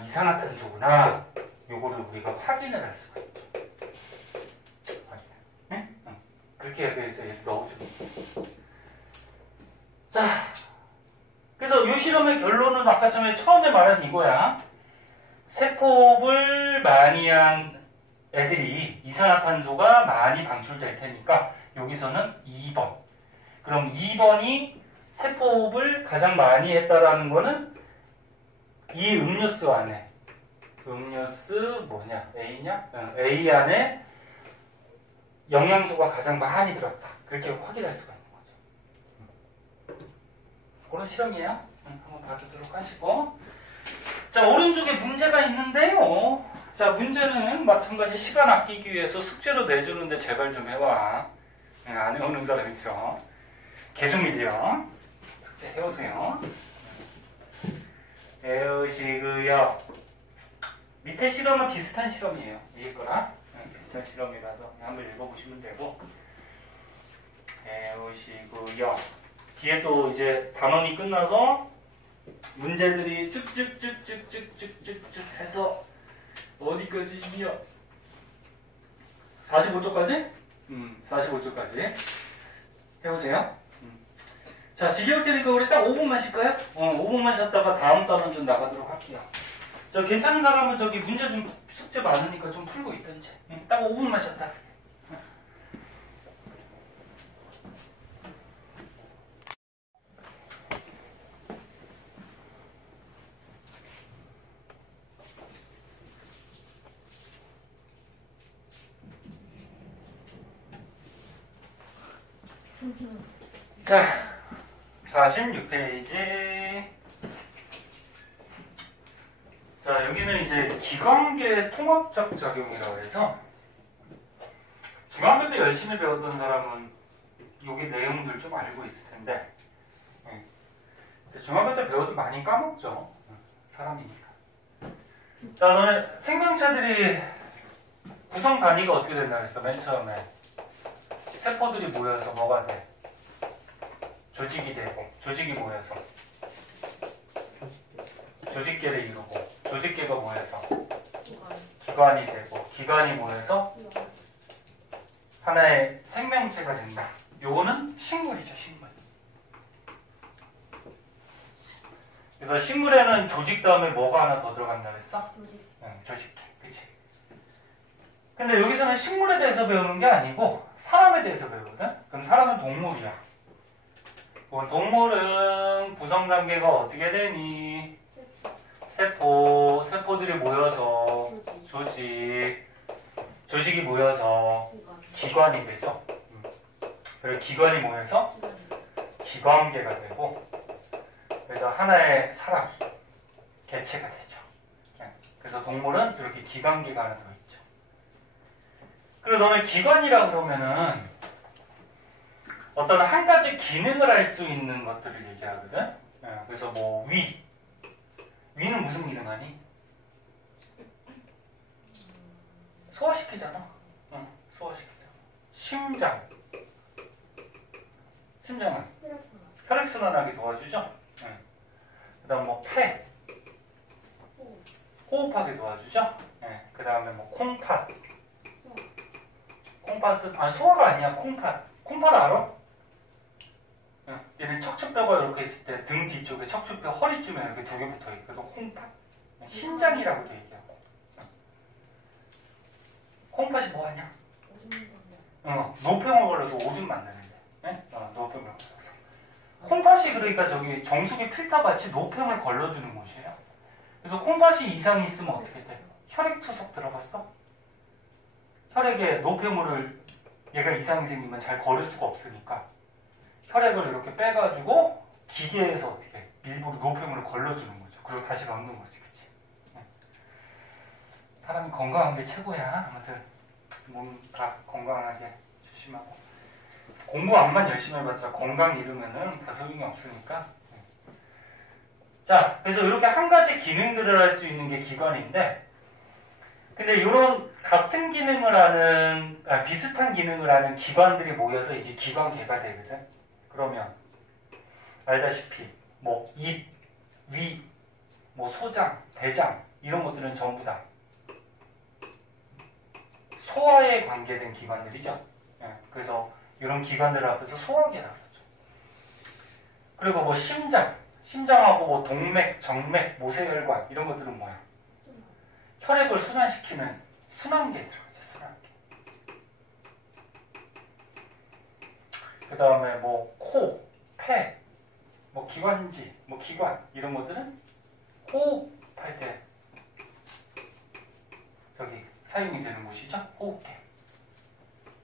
이산화탄소구나. 요거를 우리가 확인을 할 수가 있죠. 응? 응. 그렇게 해서 얘를 넣어주는 거예요. 자, 그래서 이 실험의 결론은 아까 처음에 말한 이거야. 세포를 많이 한 애들이 이산화탄소가 많이 방출될 테니까 여기서는 2번. 그럼 2번이 세포흡을 가장 많이 했다라는 거는 이 음료수 안에 음료수 뭐냐? A냐? A 안에 영양소가 가장 많이 들었다. 그렇게 확인할 수가 있는 거죠. 그런 실험이에요. 한번 봐주도록 하시고. 자, 오른쪽에 문제가 있는데요. 자, 문제는 마찬가지 시간 아끼기 위해서 숙제로 내주는데 제발 좀 해와. 안 해오는 사람 있죠. 계속 밀려. 숙제 해오세요. 해오시고요. 밑에 실험은 비슷한 실험이에요. 위에 거랑 비슷한 실험이라서 한번 읽어보시면 되고. 해오시고요. 뒤에 또 이제 단원이 끝나서 문제들이 쭉쭉쭉쭉쭉쭉쭉 해서 어디까지냐? 45초까지? 45초까지 해보세요. 자, 지겨울 테니까 우리 딱 5분만 쉴까요? 5분만 쉬었다가 다음 단원 좀 나가도록 할게요. 저 괜찮은 사람은 저기 문제 좀 숙제 많으니까 좀 풀고 있던지. 딱 5분만 쉬었다. 자, 46페이지. 자, 여기는 이제 기관계 통합적 작용이라고 해서 중학교 때 열심히 배웠던 사람은 여기 내용들 좀 알고 있을 텐데 중학교 때 배워도 많이 까먹죠. 사람이니까. 자, 너네 생명체들이 구성 단위가 어떻게 된다 그랬어? 맨 처음에 세포들이 모여서 뭐가 돼? 조직이 되고, 조직이 모여서 조직계를 이루고, 조직계가 모여서 기관이 되고, 기관이 모여서 하나의 생명체가 된다. 요거는 식물이죠, 식물. 그래서 식물에는 조직 다음에 뭐가 하나 더 들어간다 그랬어? 조직계. 그치? 근데 여기서는 식물에 대해서 배우는 게 아니고 사람에 대해서 배우거든? 그럼 사람은 동물이야. 동물은 구성관계가 어떻게 되니? 세포들이 모여서 조직이 모여서 기관이 되죠. 그리고 기관이 모여서 기관계가 되고, 그래서 하나의 사람, 개체가 되죠. 그래서 동물은 이렇게 기관계가 하나 들어있죠. 그리고 너네 기관이라 그러면은 어떤 한 가지 기능을 할 수 있는 것들을 얘기하거든. 그래서 뭐 위는 무슨 기능 하니? 소화시키잖아. 소화시키잖아. 심장은 혈액순환하게 도와주죠. 그 다음 뭐 폐, 호흡하게 도와주죠. 그 다음에 뭐 콩팥은 소화가 아니야. 콩팥 알아? 얘는 척추뼈가 이렇게 있을 때 등 뒤쪽에 척추뼈 허리쯤에 이렇게 두 개 붙어 있고, 그래서 콩팥, 신장이라고도 얘기하고. 콩팥이 뭐 하냐? 노폐물 걸려서 오줌 만드는데. 노폐물 걸려서. 콩팥이 그러니까 저기 정수기 필터 같이 노폐물 걸러주는 곳이에요. 그래서 콩팥이 이상이 있으면 어떻게 돼? 혈액 투석 들어봤어? 혈액에 노폐물을 얘가 이상이 생기면 잘 걸을 수가 없으니까 혈액을 이렇게 빼가지고 기계에서 어떻게 일부러 노폐물을 걸러주는 거죠. 그리고 다시 넣는 거지, 그치? 사람이 건강한 게 최고야. 아무튼 몸 다 건강하게 조심하고 공부 암만 열심히 해봤자 건강 잃으면은 다 소용이 없으니까 자, 그래서 이렇게 한 가지 기능들을 할 수 있는 게 기관인데, 근데 이런 같은 기능을 하는, 비슷한 기능을 하는 기관들이 모여서 이제 기관계가 되거든. 그러면, 알다시피, 뭐, 입, 위, 뭐, 소장, 대장, 이런 것들은 전부 다 소화에 관계된 기관들이죠. 예, 그래서 이런 기관들 앞에서 소화계라고 하죠. 그리고 뭐, 심장하고 뭐, 동맥, 정맥, 모세혈관, 이런 것들은 뭐야? 혈액을 순환시키는 순환계 들어가죠. 순환계. 그 다음에 뭐 코, 폐, 뭐 기관지, 뭐 기관 이런 것들은 호흡할 때 저기 사용이 되는 곳이죠. 호흡계.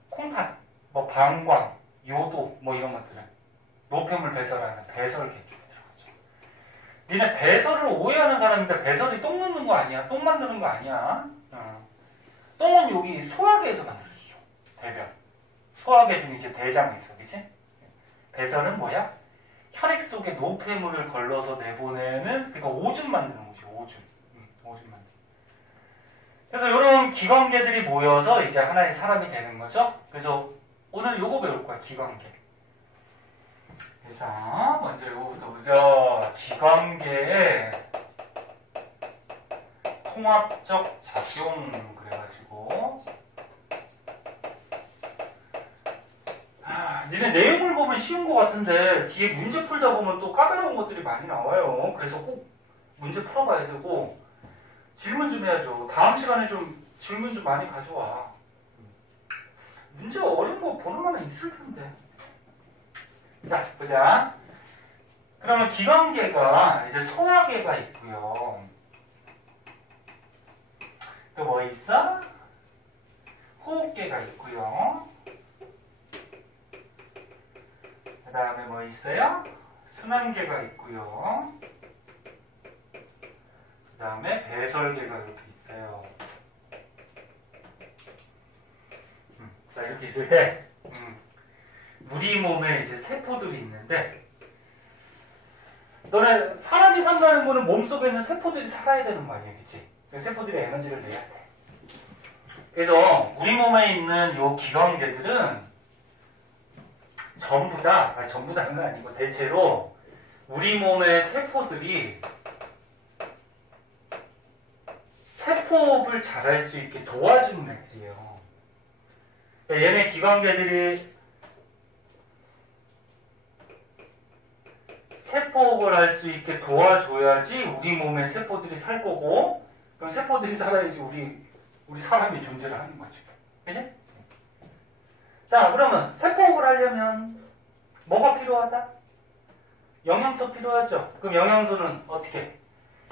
콩팥, 뭐 방광, 요도 뭐 이런 것들은 노폐물 배설하는 배설계 쪽에 들어가죠. 니네 배설을 오해하는 사람인데 배설이 똥 넣는 거 아니야? 똥 만드는 거 아니야? 똥은 여기 소화계에서 만들어지죠. 대변. 소화계 중에 이제 대장에 있어, 그치? 배설은 뭐야? 혈액 속에 노폐물을 걸러서 내보내는, 그러니까 오줌 만드는 거지, 오줌. 오줌 만드는. 그래서 이런 기관계들이 모여서 이제 하나의 사람이 되는 거죠. 그래서 오늘 요거 배울 거야, 기관계. 그래서 먼저 요거부터 보죠. 기관계의 통합적 작용 그래가지고 니네 내용을 보면 쉬운 것 같은데 뒤에 문제 풀다 보면 또 까다로운 것들이 많이 나와요. 그래서 꼭 문제 풀어봐야 되고 질문 좀 해야죠. 다음 시간에 좀 질문 좀 많이 가져와. 문제 어려운 거 보는 거는 있을 텐데. 자, 보자. 그러면 기관계가 이제 소화계가 있고요. 또 뭐 있어? 호흡계가 있고요. 그 다음에 뭐 있어요? 순환계가 있고요. 그 다음에 배설계가 이렇게 있어요. 자, 이렇게 있을 때 우리 몸에 이제 세포들이 있는데 너네 사람이 산다는 거는 몸속에 있는 세포들이 살아야 되는 거 아니야, 그치? 세포들이 에너지를 내야 돼. 그래서 우리 몸에 있는 요 기관계들은 전부 다는 건 아니고 대체로 우리 몸의 세포들이 세포업을 잘할 수 있게 도와주는 애들이에요. 얘네 기관계들이 세포업을 할 수 있게 도와줘야지 우리 몸의 세포들이 살 거고, 그럼 세포들이 살아야지 우리 사람이 존재를 하는 거지. 그치? 자, 그러면 세포업을 하려면 뭐가 필요하다? 영양소 필요하죠. 그럼 영양소는 어떻게?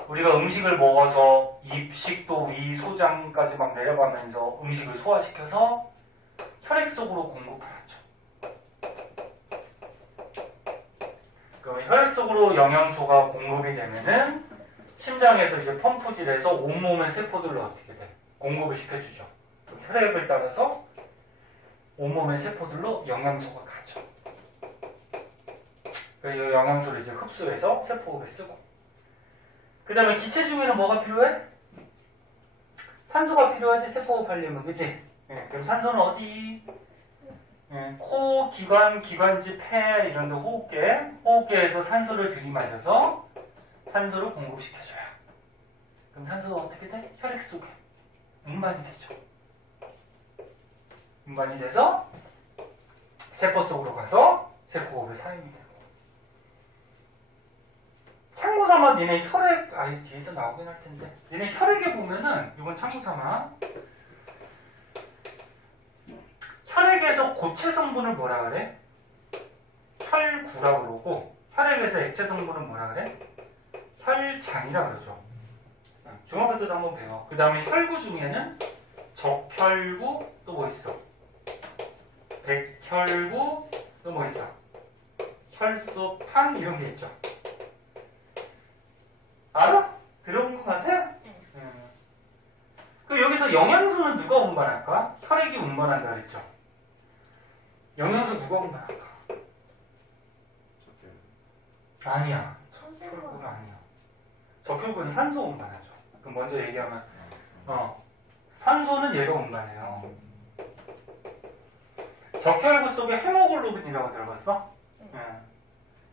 우리가 음식을 먹어서 입, 식도, 위, 소장까지 막 내려가면서 음식을 소화시켜서 혈액 속으로 공급을 하죠. 그럼 혈액 속으로 영양소가 공급이 되면은 심장에서 이제 펌프질해서 온몸의 세포들로 어떻게 돼? 공급을 시켜주죠. 그럼 혈액을 따라서 온몸의 세포들로 영양소가 가죠. 그래서 이 영양소를 이제 흡수해서 세포에 쓰고. 그 다음에 기체 중에는 뭐가 필요해? 산소가 필요하지, 세포호흡 하려면, 그치? 예, 그럼 산소는 어디? 예, 코, 기관, 기관지, 폐, 이런 데 호흡계에서 산소를 들이마셔서 산소를 공급시켜줘요. 그럼 산소가 어떻게 돼? 혈액 속에 운반이 되죠. 운반이 돼서 세포 속으로 가서 세포호흡에 사용이 되고. 참고삼아 니네 혈액, 뒤에서 나오긴 할 텐데, 니네 혈액에 보면은, 이건 참고삼아, 혈액에서 고체 성분을 뭐라 그래? 혈구라고 그러고, 혈액에서 액체 성분은 뭐라 그래? 혈장이라 그러죠. 중학교 때도 한번 배워. 그 다음에 혈구 중에는 적혈구, 또 뭐 있어? 백혈구, 또 뭐 있어? 혈소판, 이런 게 있죠. 알아? 들어본 것 같아? 그럼 여기서 영양소는 누가 운반할까? 혈액이 운반한다 그랬죠. 영양소 누가 운반할까? 아니야. 혈구가 아니야. 적혈구는 산소 운반하죠. 그럼 먼저 얘기하면 산소는 얘가 운반해요. 적혈구 속에 헤모글로빈이라고 들어봤어? 네.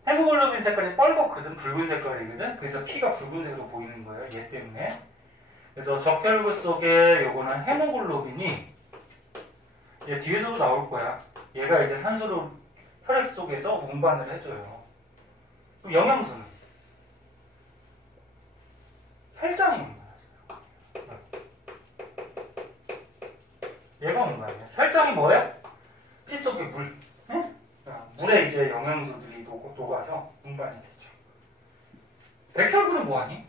헤모글로빈 색깔이 뻘겋거든. 붉은 색깔이거든. 그래서 피가 붉은색으로 보이는 거예요. 얘 때문에. 그래서 적혈구 속에 요거는 헤모글로빈이 얘 뒤에서도 나올 거야. 얘가 이제 산소를 혈액 속에서 운반을 해줘요. 그럼 영양소는? 혈장이 운반하죠. 얘가 운반이야. 혈장이 뭐야? 피 속에 물. 응? 물에 이제 영양소들이 녹아서 운반이 되죠. 백혈구는 뭐하니?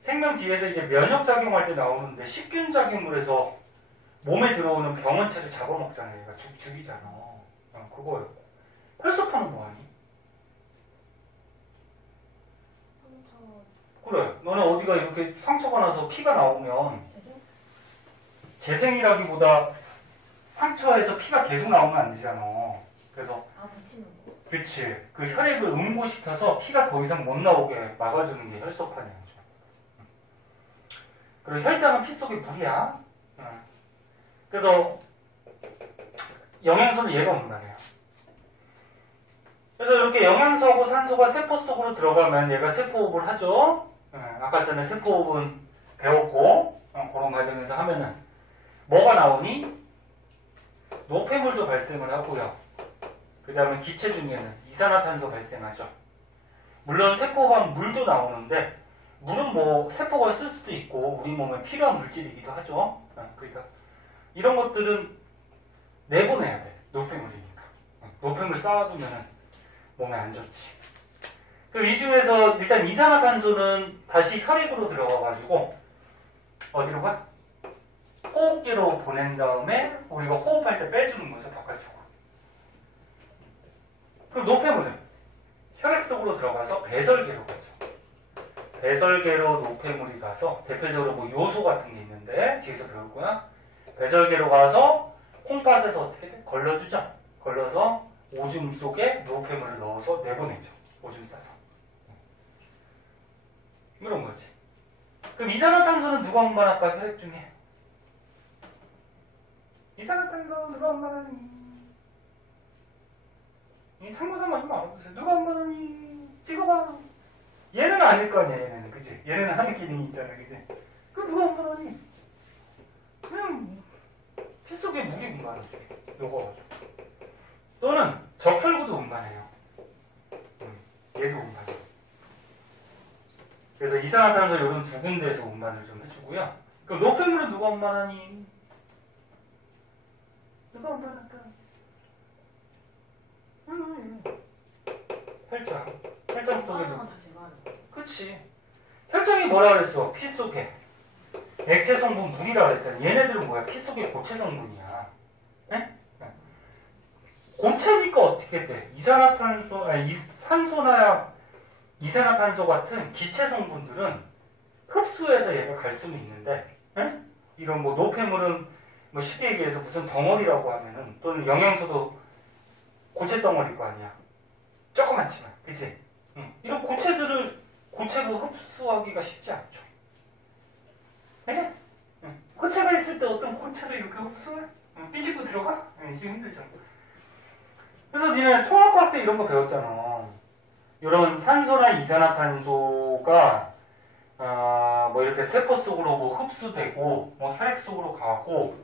생명 뒤에서 이제 면역작용할 때 나오는데 식균작용을 해서 몸에 들어오는 병원체를 잡아먹잖아요. 얘가 죽이잖아. 그거였고. 혈소판은 뭐하니? 상처. 그래. 너는 어디가 이렇게 상처가 나서 피가 나오면 재생? 재생이라기보다 상처에서 피가 계속 나오면 안 되잖아. 그래서 붙이는 거. 그치. 그 혈액을 응고시켜서 피가 더 이상 못 나오게 막아주는 게 혈소판이야. 그리고 혈장은 피 속에 물이야. 그래서 영양소는 얘가 운반해요. 그래서 이렇게 영양소하고 산소가 세포 속으로 들어가면 얘가 세포호흡을 하죠. 아까 전에 세포호흡은 배웠고 그런 과정에서 하면은 뭐가 나오니? 노폐물도 발생을 하고요. 그 다음에 기체 중에는 이산화탄소 발생하죠. 물론 세포호흡하면 물도 나오는데 물은 뭐 세포가 쓸 수도 있고 우리 몸에 필요한 물질이기도 하죠. 그러니까 이런 것들은 내보내야 돼. 노폐물이니까. 노폐물 쌓아두면 몸에 안 좋지. 그럼 이 중에서 일단 이산화탄소는 다시 혈액으로 들어가가지고 어디로 가? 호흡기로 보낸 다음에 우리가 호흡할 때 빼주는 거죠. 바깥쪽으로. 그럼 노폐물은 혈액 속으로 들어가서 배설계로 가죠. 배설계로 노폐물이 가서 대표적으로 뭐 요소 같은 게 있는데 뒤에서 배울 거야. 배설계로 가서 콩팥에서 어떻게 돼? 걸러주죠. 걸러서 오줌 속에 노폐물을 넣어서 내보내죠. 오줌 싸서. 이런 거지. 그럼 이산화탄소는 누가 운반할까? 혈액 중에. 이산화탄소 누가 운반하니? 이 참고서만 좀 알아보세요. 누가 운반하니? 찍어봐. 얘는 아닐 거 아니야, 얘는. 그치? 얘는 하는 기능이 있잖아, 그치? 그럼 누가 운반하니? 그냥 피 속에 물이 운반하지. 요거. 또는 적혈구도 운반해요. 얘도 운반해요. 그래서 이산화탄소 이런 두 군데에서 운반을 좀 해주고요. 그럼 노폐물은 누가 운반하니? 누가 운반할까? 혈장. 혈장 속에서. 다 제가 하는 거. 그치. 혈장이 뭐라 그랬어? 피 속에. 액체 성분 물이라 그랬잖아. 얘네들은 뭐야? 피 속에 고체 성분이야. 에? 고체니까 어떻게 돼? 이산화탄소, 산소나 이산화탄소 같은 기체 성분들은 흡수해서 얘가 갈 수는 있는데, 에? 이런 뭐 노폐물은 뭐 쉽게 얘기해서 무슨 덩어리라고 하면은 또는 영양소도 고체 덩어리일 거 아니야. 조그맣지만, 그치? 이런 고체로 흡수하기가 쉽지 않죠. 그치? 고체가 있을 때 어떤 고체를 이렇게 흡수해? 삐지고 들어가? 지금 힘들죠. 그래서 니네 통합과학 때 이런 거 배웠잖아. 이런 산소나 이산화탄소가 뭐 이렇게 세포 속으로 뭐 흡수되고 뭐 혈액 속으로 가고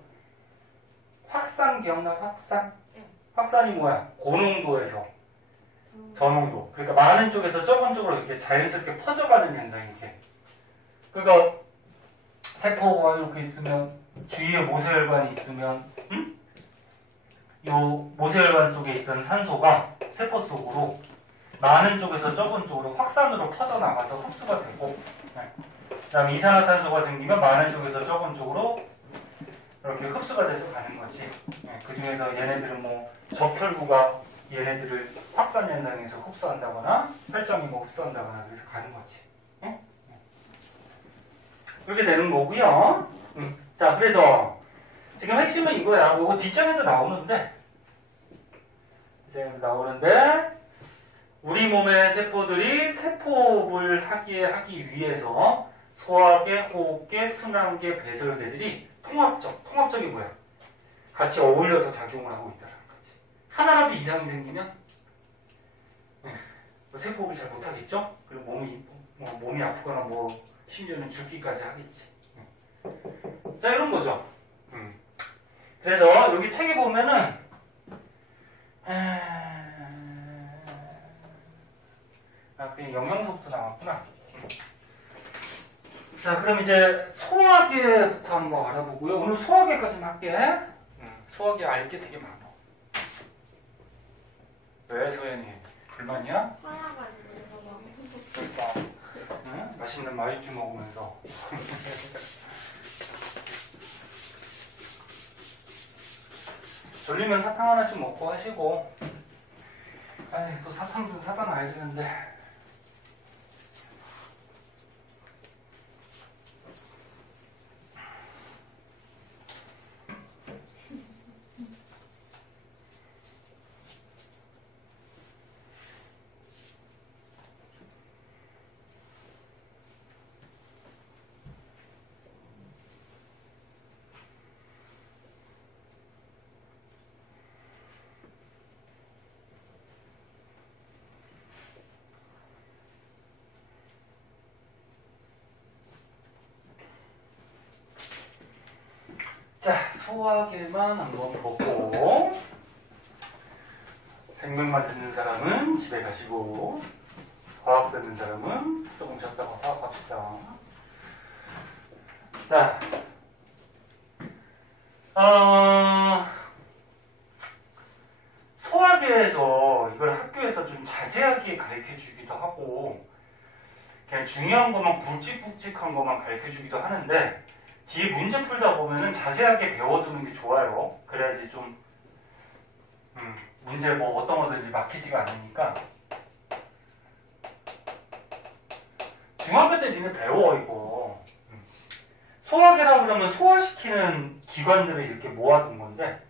확산 기억나? 확산? 네. 확산이 뭐야? 고농도에서 저농도. 그러니까 많은 쪽에서 적은 쪽으로 이렇게 자연스럽게 퍼져가는 현상이지. 그러니까 세포가 이렇게 있으면 주위에 모세혈관이 있으면 이 모세혈관 속에 있던 산소가 세포 속으로 많은 쪽에서 적은 쪽으로 확산으로 퍼져나가서 흡수가 되고 그 다음에 이산화탄소가 생기면 많은 쪽에서 적은 쪽으로 이렇게 흡수가 돼서 가는 거지. 그 중에서 얘네들은 뭐 적혈구가 얘네들을 확산 현상에서 흡수한다거나 혈장이 뭐 흡수한다거나 그래서 가는 거지. 그렇게 되는 거고요. 자, 그래서 지금 핵심은 이거야. 이거 뒷장에도 나오는데 우리 몸의 세포들이 세포업을 하기 위해서 소화계, 호흡계, 순환계, 배설계들이 통합적이 뭐야? 같이 어울려서 작용을 하고 있다는 거지. 하나라도 이상이 생기면 세포업을 잘 못하겠죠? 그리고 몸이 아프거나 심지어는 죽기까지 하겠지. 자, 이런 거죠. 그래서 여기 책에 보면은 그냥 영양소부터 나왔구나. 자, 그럼 이제 소화계부터 한번 알아보고요. 오늘 소화계까지만 할게. 소화계 알 게 되게 많아. 왜, 소연이? 불만이야? 화나가지고 너무 그러니까. 응? 맛있는 마요주 먹으면서. 졸리면 사탕 하나씩 먹고 하시고. 아이, 또 사탕도 사다 놔야 되는데. 자, 소화계만 한번 보고 생명만 듣는 사람은 집에 가시고 과학 듣는 사람은 조금 쉬었다가 화학합시다. 자, 소화계에서 이걸 학교에서 좀 자세하게 가르쳐주기도 하고 그냥 중요한 것만 굵직굵직한 것만 가르쳐주기도 하는데 뒤에 문제 풀다 보면은 자세하게 배워두는 게 좋아요. 그래야지 좀 문제 어떤 거든지 막히지가 않으니까. 중학교 때 니네 배워 이거. 소화계라 그러면 소화시키는 기관들을 이렇게 모아둔 건데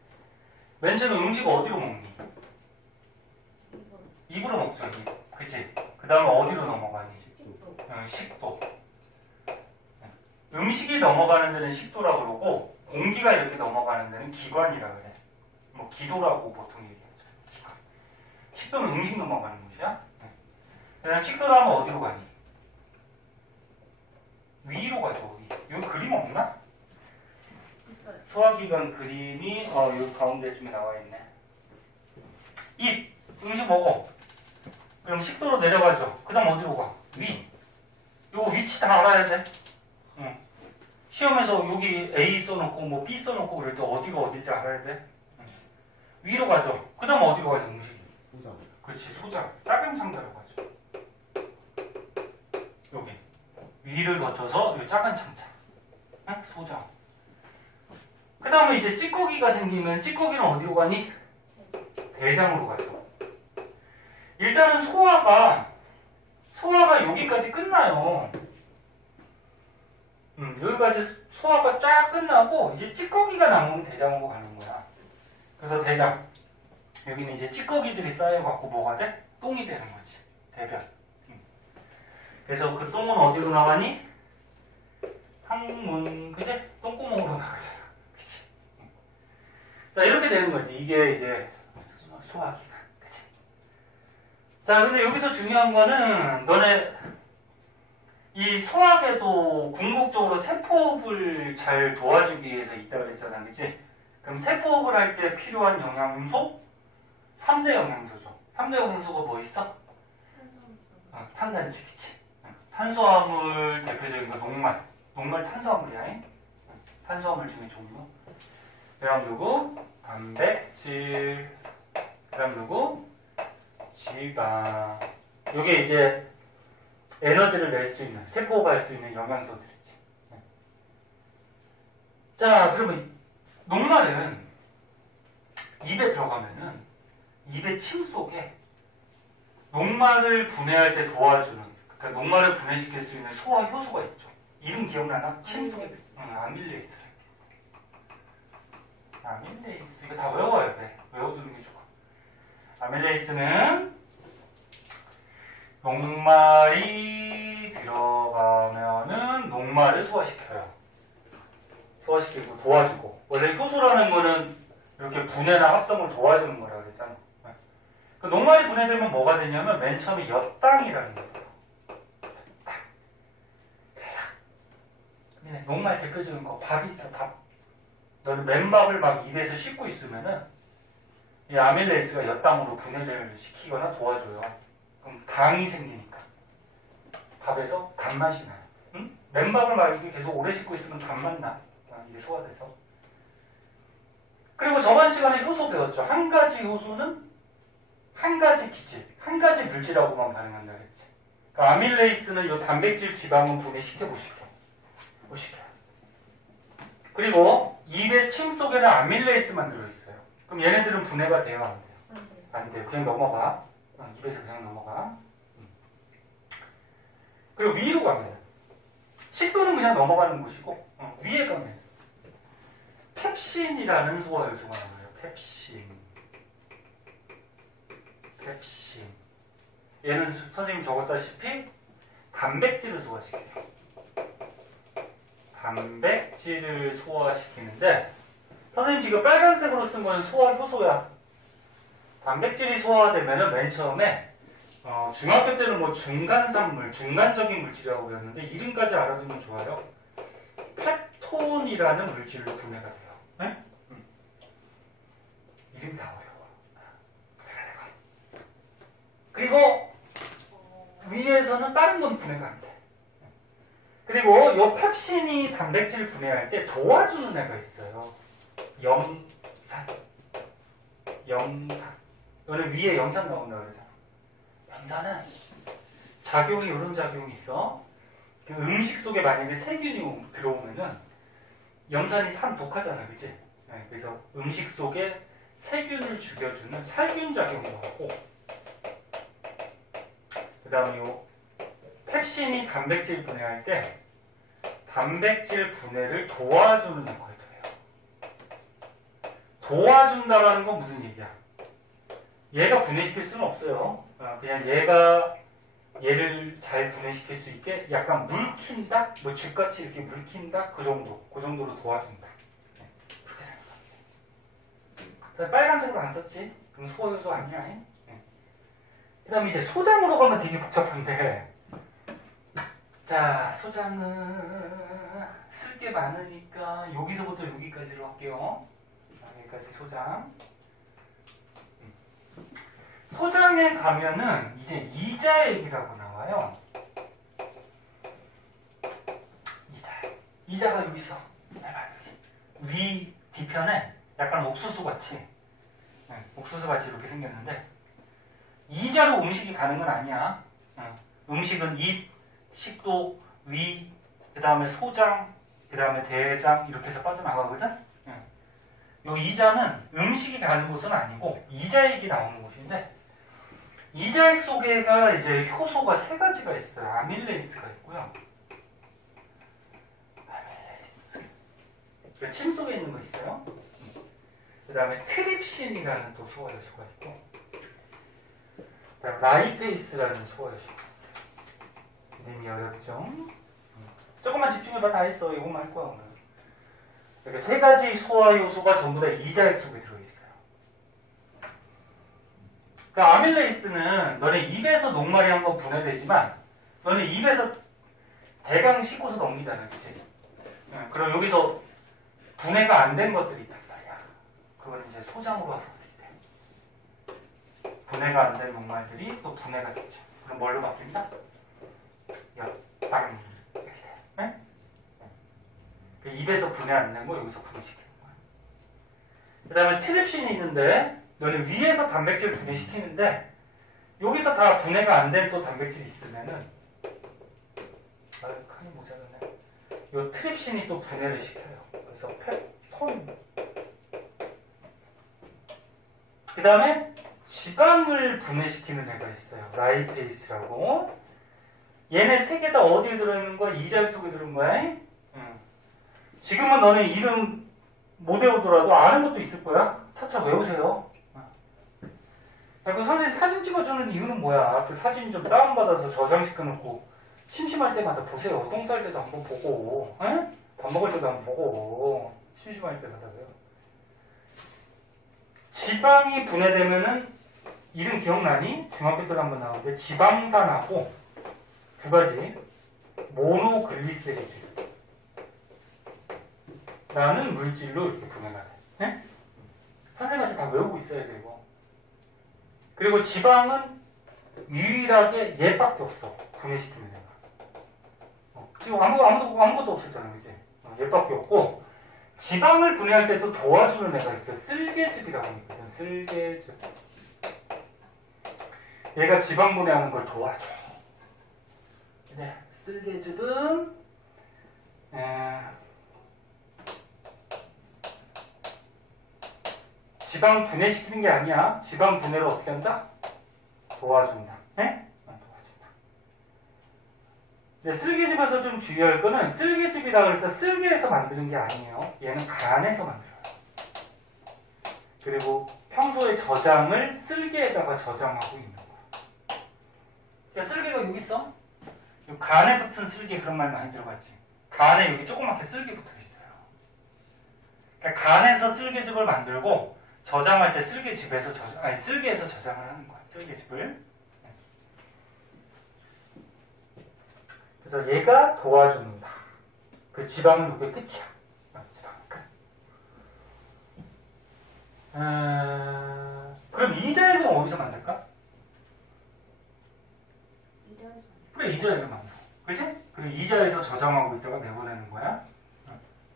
맨 처음에 음식 어디로 먹니? 입으로 먹죠. 입. 그치? 그 다음에 어디로 넘어가니? 식도. 음식이 넘어가는 데는 식도라고 그러고 공기가 이렇게 넘어가는 데는 기관이라 그래. 기도라고 보통 얘기하죠. 식도는 음식 넘어가는 곳이야. 그다음 식도로 하면 어디로 가니? 위로 가죠. 위. 여기 그림 없나? 소화기관 그림이 여기 가운데쯤에 나와 있네. 입. 음식 먹어. 그럼 식도로 내려가죠. 그 다음 어디로 가? 위. 요거 위치 다 알아야 돼. 시험에서 여기 A 써놓고 B 써놓고 그럴 때 어디가 어딘지 알아야 돼. 위로 가죠. 그 다음 어디로 가죠? 음식이. 소장. 그렇지. 소장. 작은 창자로 가죠. 여기. 위를 거쳐서 이 작은 창자. 소장. 그 다음에 이제 찌꺼기가 생기면 찌꺼기는 어디로 가니? 대장으로 가죠. 일단은 소화가 여기까지 끝나요. 여기까지 소화가 쫙 끝나고 이제 찌꺼기가 남으면 대장으로 가는 거야. 그래서 대장. 여기는 이제 찌꺼기들이 쌓여갖고 뭐가 돼? 똥이 되는 거지. 대변. 그래서 그 똥은 어디로 나가니? 항문. 그지? 똥구멍으로 나가잖아. 그치? 자, 이렇게 되는 거지. 이게 이제 소화기관. 그치? 자, 근데 여기서 중요한 거는 너네 이 소화계도 궁극적으로 세포업을 잘 도와주기 위해서 있다고 그랬잖아. 그치? 그럼 세포업을 할 때 필요한 영양소? 3대 영양소죠. 3대 영양소가 뭐 있어? 탄단지, 그치? 탄수화물 대표적인 거 녹말. 녹말 탄수화물이야. 탄수화물 중에 종류. 그 다음 누구? 단백질. 그 다음 누구? 지방. 요게 이제 에너지를 낼 수 있는, 세포가 할 수 있는 영양소들이지. 자, 그러면 녹말은 입에 들어가면은 입의 침 속에 녹말을 분해할 때 도와주는, 그러니까 녹말을 분해시킬 수 있는 소화 효소가 있죠. 이름 기억나나? 침 속에 아밀레이스. 아밀레이스. 이거 다 외워야 돼. 외워두는 게 좋아. 아밀레이스는 녹말이 들어가면은 녹말을 소화시켜요. 소화시키고 도와주고. 원래 효소라는 거는 이렇게 분해나 합성을 도와주는 거라고 그랬잖아. 그 녹말이 분해되면 뭐가 되냐면 맨 처음에 엿당이라는 거예요. 녹말 대표적인 거 밥 있어, 밥. 너는 맨밥을 막 입에서 씹고 있으면은 이 아밀레이스가 엿당으로 분해를 시키거나 도와줘요. 그럼 당이 생기니까 밥에서 단맛이 나요. 응? 맨밥을 막 이렇게 계속 오래 씹고 있으면 단맛 나. 이게 소화돼서. 그리고 저번 시간에 효소 배웠죠. 한 가지 효소는 한 가지 기질, 한 가지 물질하고만 반응한다 그랬지. 그러니까 아밀레이스는 이 단백질 지방은 분해시켜 보시죠. 그리고 입의 침 속에는 아밀레이스만 들어있어요. 그럼 얘네들은 분해가 돼요? 안 돼요? 안 돼요. 그냥 넘어가. 입에서 그냥 넘어가. 그리고 위로 가면 식도는 그냥 넘어가는 곳이고 위에 가면 펩신이라는 소화 요소가 나와요. 펩신. 얘는 선생님 적었다시피 단백질을 소화시켜요. 단백질을 소화시키는데 선생님 지금 빨간색으로 쓴 거는 소화 효소야. 단백질이 소화되면은 맨 처음에 중학교 때는 뭐 중간산물, 중간적인 물질이라고 배웠는데 이름까지 알아두면 좋아요. 펩톤이라는 물질로 분해가 돼요. 네? 이름이 다 어려워. 그리고 위에서는 다른 건 분해가 안 돼. 그리고 이 펩신이 단백질 분해할 때 도와주는 애가 있어요. 염산. 이거는 위에 염산 나온다 그러잖아. 염산은 작용이 이런 작용이 있어. 음식 속에 만약에 세균이 들어오면은 염산이 산 독하잖아, 그치? 네, 그래서 음식 속에 세균을 죽여주는 살균 작용을 하고, 그 다음에 요 펩신이 단백질 분해할 때 단백질 분해를 도와주는 역할을 해요. 도와준다라는 건 무슨 얘기야? 얘가 분해시킬 수는 없어요. 그냥 얘가 얘를 잘 분해시킬 수 있게 약간 물킨다? 뭐 쥐같이 이렇게 물킨다? 그 정도로 도와준다. 그렇게 생각해. 빨간색으로 안 썼지? 그럼 소화효소 아니야? 그 다음에 이제 소장으로 가면 되게 복잡한데, 자, 소장은 쓸 게 많으니까 여기서부터 여기까지로 할게요. 여기까지 소장. 소장에 가면은 이제 이자액이라고 나와요. 이자가 여기 있어. 위 뒤편에 약간 옥수수 같이, 옥수수 같이 이렇게 생겼는데 이자로 음식이 가는 건 아니야. 음식은 입, 식도, 위, 그 다음에 소장, 그 다음에 대장 이렇게 해서 빠져나가거든. 이 이자는 음식이 가는 곳은 아니고 이자액이 나오는 곳인데, 이자액 속에가 이제 효소가 세 가지가 있어요. 아밀레이스가 있고요. 침 속에 있는 거 있어요. 그 다음에 트립신이라는 또 소화 요소가 있고, 그 다음에 라이페이스라는 소화 요소가 있어요. 이름이 어렵죠? 조금만 집중해봐. 다 했어. 이것만 할 거야 오늘. 이렇게 세 가지 소화 요소가 전부 다 이자액 속에 들어있어요. 그러니까 아밀레이스는 너네 입에서 녹말이 한번 분해되지만 너네 입에서 대강 씻고서 넘기잖아, 그치? 그럼 여기서 분해가 안 된 것들이 있단 말이야. 그건 이제 소장으로 와서 어떻게 돼? 분해가 안 된 녹말들이 또 분해가 되죠. 그럼 뭘로 바뀐다? 빵 이렇게 돼. 네? 입에서 분해 안 된 거 여기서 분해시키는 거야. 그 다음에 트립신이 있는데 너는 위에서 단백질 분해시키는데 여기서 다 분해가 안 된 또 단백질이 있으면은 칸이 모자라네. 요 트립신이 또 분해를 시켜요. 그래서 펩톤. 그 다음에 지방을 분해시키는 애가 있어요. 라이페이스라고. 얘네 세 개 다 어디에 들어있는 거야? 이자액 속에 들어있는 거야? 지금은 너네 이름 못 외우더라도 아는 것도 있을 거야. 차차 외우세요. 그 선생님 사진 찍어주는 이유는 뭐야? 그 사진 좀 다운받아서 저장시켜놓고 심심할 때마다 보세요. 똥 쌀 때도 한번 보고, 에? 밥 먹을 때도 한번 보고, 심심할 때마다요. 지방이 분해되면은 이름 기억나니? 중학교 때도 한번 나오는데 지방산하고 두 가지 모노글리세리드 라는 물질로 이렇게 분해가 돼. 네? 선생님한테 다 외우고 있어야 되고. 그리고 지방은 유일하게 얘밖에 없어. 분해시키는 애가. 지금 아무것도 없었잖아, 그지? 얘밖에 없고, 지방을 분해할 때 또 도와주는 애가 있어요. 쓸개즙이라고 있거든. 쓸개즙. 얘가 지방 분해하는 걸 도와줘. 네, 쓸개즙은 지방 분해시키는 게 아니야. 지방 분해를 어떻게 한다? 도와준다. 네? 도와준다. 네, 쓸개즙에서 좀 주의할 거는 쓸개즙이라 그럴 때 쓸개에서 만드는 게 아니에요. 얘는 간에서 만들어요. 그리고 평소에 저장을 쓸개에다가 저장하고 있는 거야. 그러니까 쓸개가 여기 있어. 간에 붙은 쓸개 그런 말 많이 들어봤지. 간에 여기 조그맣게 쓸개 붙어 있어요. 그러니까 간에서 쓸개즙을 만들고 저장할 때 쓸개에서 저장을 하는 거야. 쓸개즙을. 그래서 얘가 도와줍니다. 그 지방은 이게 끝이야. 지방 끝. 그럼 이자액은 어디서 만들까? 이자에서. 그래, 이자에서 만들어. 그치? 그리고 이자에서 저장하고 있다가 내보내는 거야.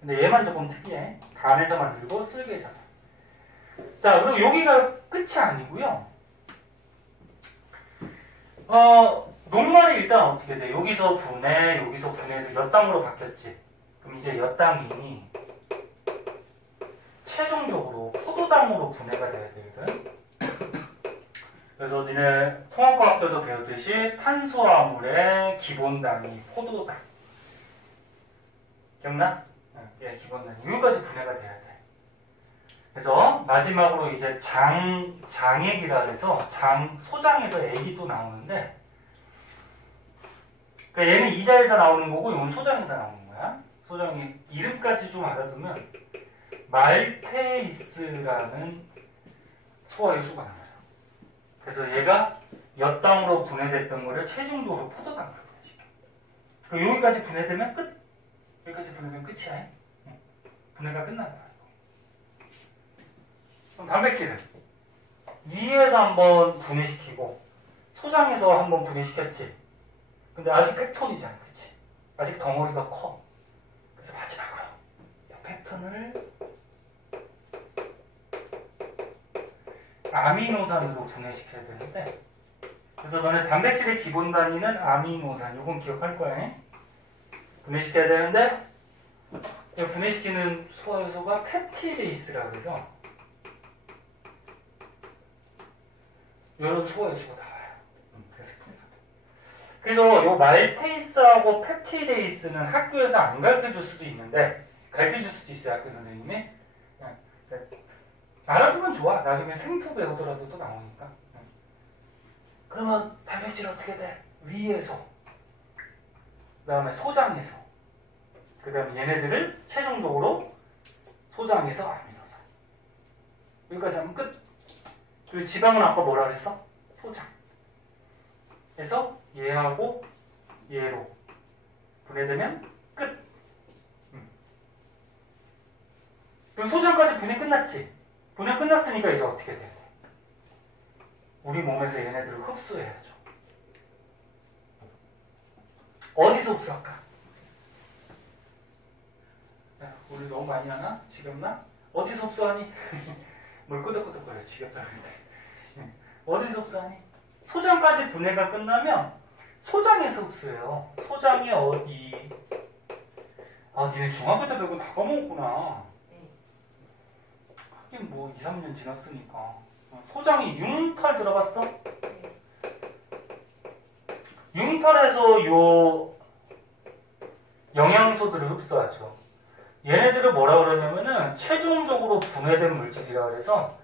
근데 얘만 조금 특이해. 간에서 만들고 쓸개 저장. 자, 그리고 여기가 끝이 아니고요. 녹말이 일단 어떻게 돼? 여기서 분해해서 엿당으로 바뀌었지. 그럼 이제 엿당이 최종적으로 포도당으로 분해가 돼야 되거든. 그래서 니네 통합과학자도 배웠듯이 탄수화물의 기본당이 포도당. 기억나? 예, 기본당. 여기까지 분해가 돼야 돼. 그래서 마지막으로 이제 장액이라 해서 소장에서 액이 또 나오는데, 그러니까 얘는 이자에서 나오는 거고 이건 소장에서 나오는 거야. 소장이 이름까지 좀 알아두면 말테이스라는 소화효소가 나와요. 그래서 얘가 엿당으로 분해됐던 거를 최종적으로 포도당으로 분해시켜. 그럼 여기까지 분해되면 끝. 여기까지 분해되면 끝이야. 분해가 끝난 거야. 그럼 단백질은 위에서 한번 분해시키고 소장에서 한번 분해시켰지. 근데 아직 펩톤이잖아, 그치? 아직 덩어리가 커. 그래서 마지막으로 이 펩톤을 아미노산으로 분해시켜야 되는데, 그래서 너네 단백질의 기본 단위는 아미노산. 요건 기억할 거야. 분해시켜야 되는데, 이 분해시키는 소화효소가 펩티데이스라고 해서 이런 소화효소가 나와요. 그래서 요 말테이스하고 펩티데이스는 학교에서 안 가르쳐줄 수도 있는데, 가르쳐줄 수도 있어요, 학교 선생님이. 알아두면 좋아. 나중에 생투 배우더라도 또 나오니까. 그러면 단백질 어떻게 돼? 위에서, 그 다음에 소장에서, 그 다음에 얘네들을 최종적으로 소장에서 아미노산. 여기까지 하면 끝. 그리고 지방은 아까 뭐라 그랬어? 소장. 그래서 얘하고 얘로 분해되면 끝. 그럼 소장까지 분해 끝났지? 분해 끝났으니까 이제 어떻게 돼야 돼? 우리 몸에서 얘네들을 흡수해야죠. 어디서 흡수할까? 야, 우리 너무 많이 하나? 지겹나? 어디서 흡수하니? 뭘 끄덕끄덕거려. 지겹다 그러는데. 어디서 흡수하니? 소장까지 분해가 끝나면 소장에서 흡수해요. 소장이 어디? 아, 니네 중학교 때 배우고 다 까먹었구나. 하긴 뭐 2, 3년 지났으니까. 소장이 융털 들어봤어? 네. 융털에서 요 영양소들을 흡수하죠. 얘네들을 뭐라 그러냐면은 최종적으로 분해된 물질이라 그래서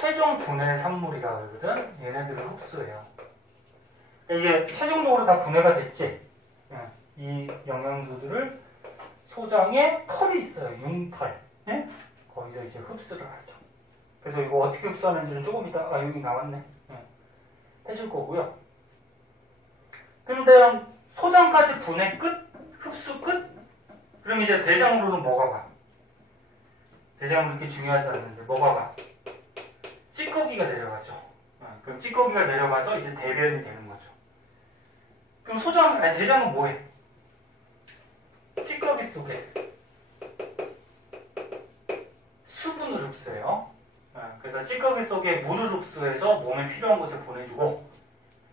최종 분해 산물이라 그러거든. 얘네들을 흡수해요. 이게 최종적으로 다 분해가 됐지. 이 영양소들을 소장에 털이 있어요. 융털. 예? 거기서 이제 흡수를 하죠. 그래서 이거 어떻게 흡수하는지는 조금 이따 여기 나왔네. 해줄 거고요. 그런데 소장까지 분해 끝, 흡수 끝. 그럼 이제 대장으로는 뭐가 가? 대장은 그렇게 중요하지 않는데 뭐가 가? 찌꺼기가 내려가죠. 그럼 찌꺼기가 내려가서 이제 대변이 되는 거죠. 그럼 대장은 뭐해? 찌꺼기 속에 수분을 흡수해요. 그래서 찌꺼기 속에 물을 흡수해서 몸에 필요한 것을 보내주고,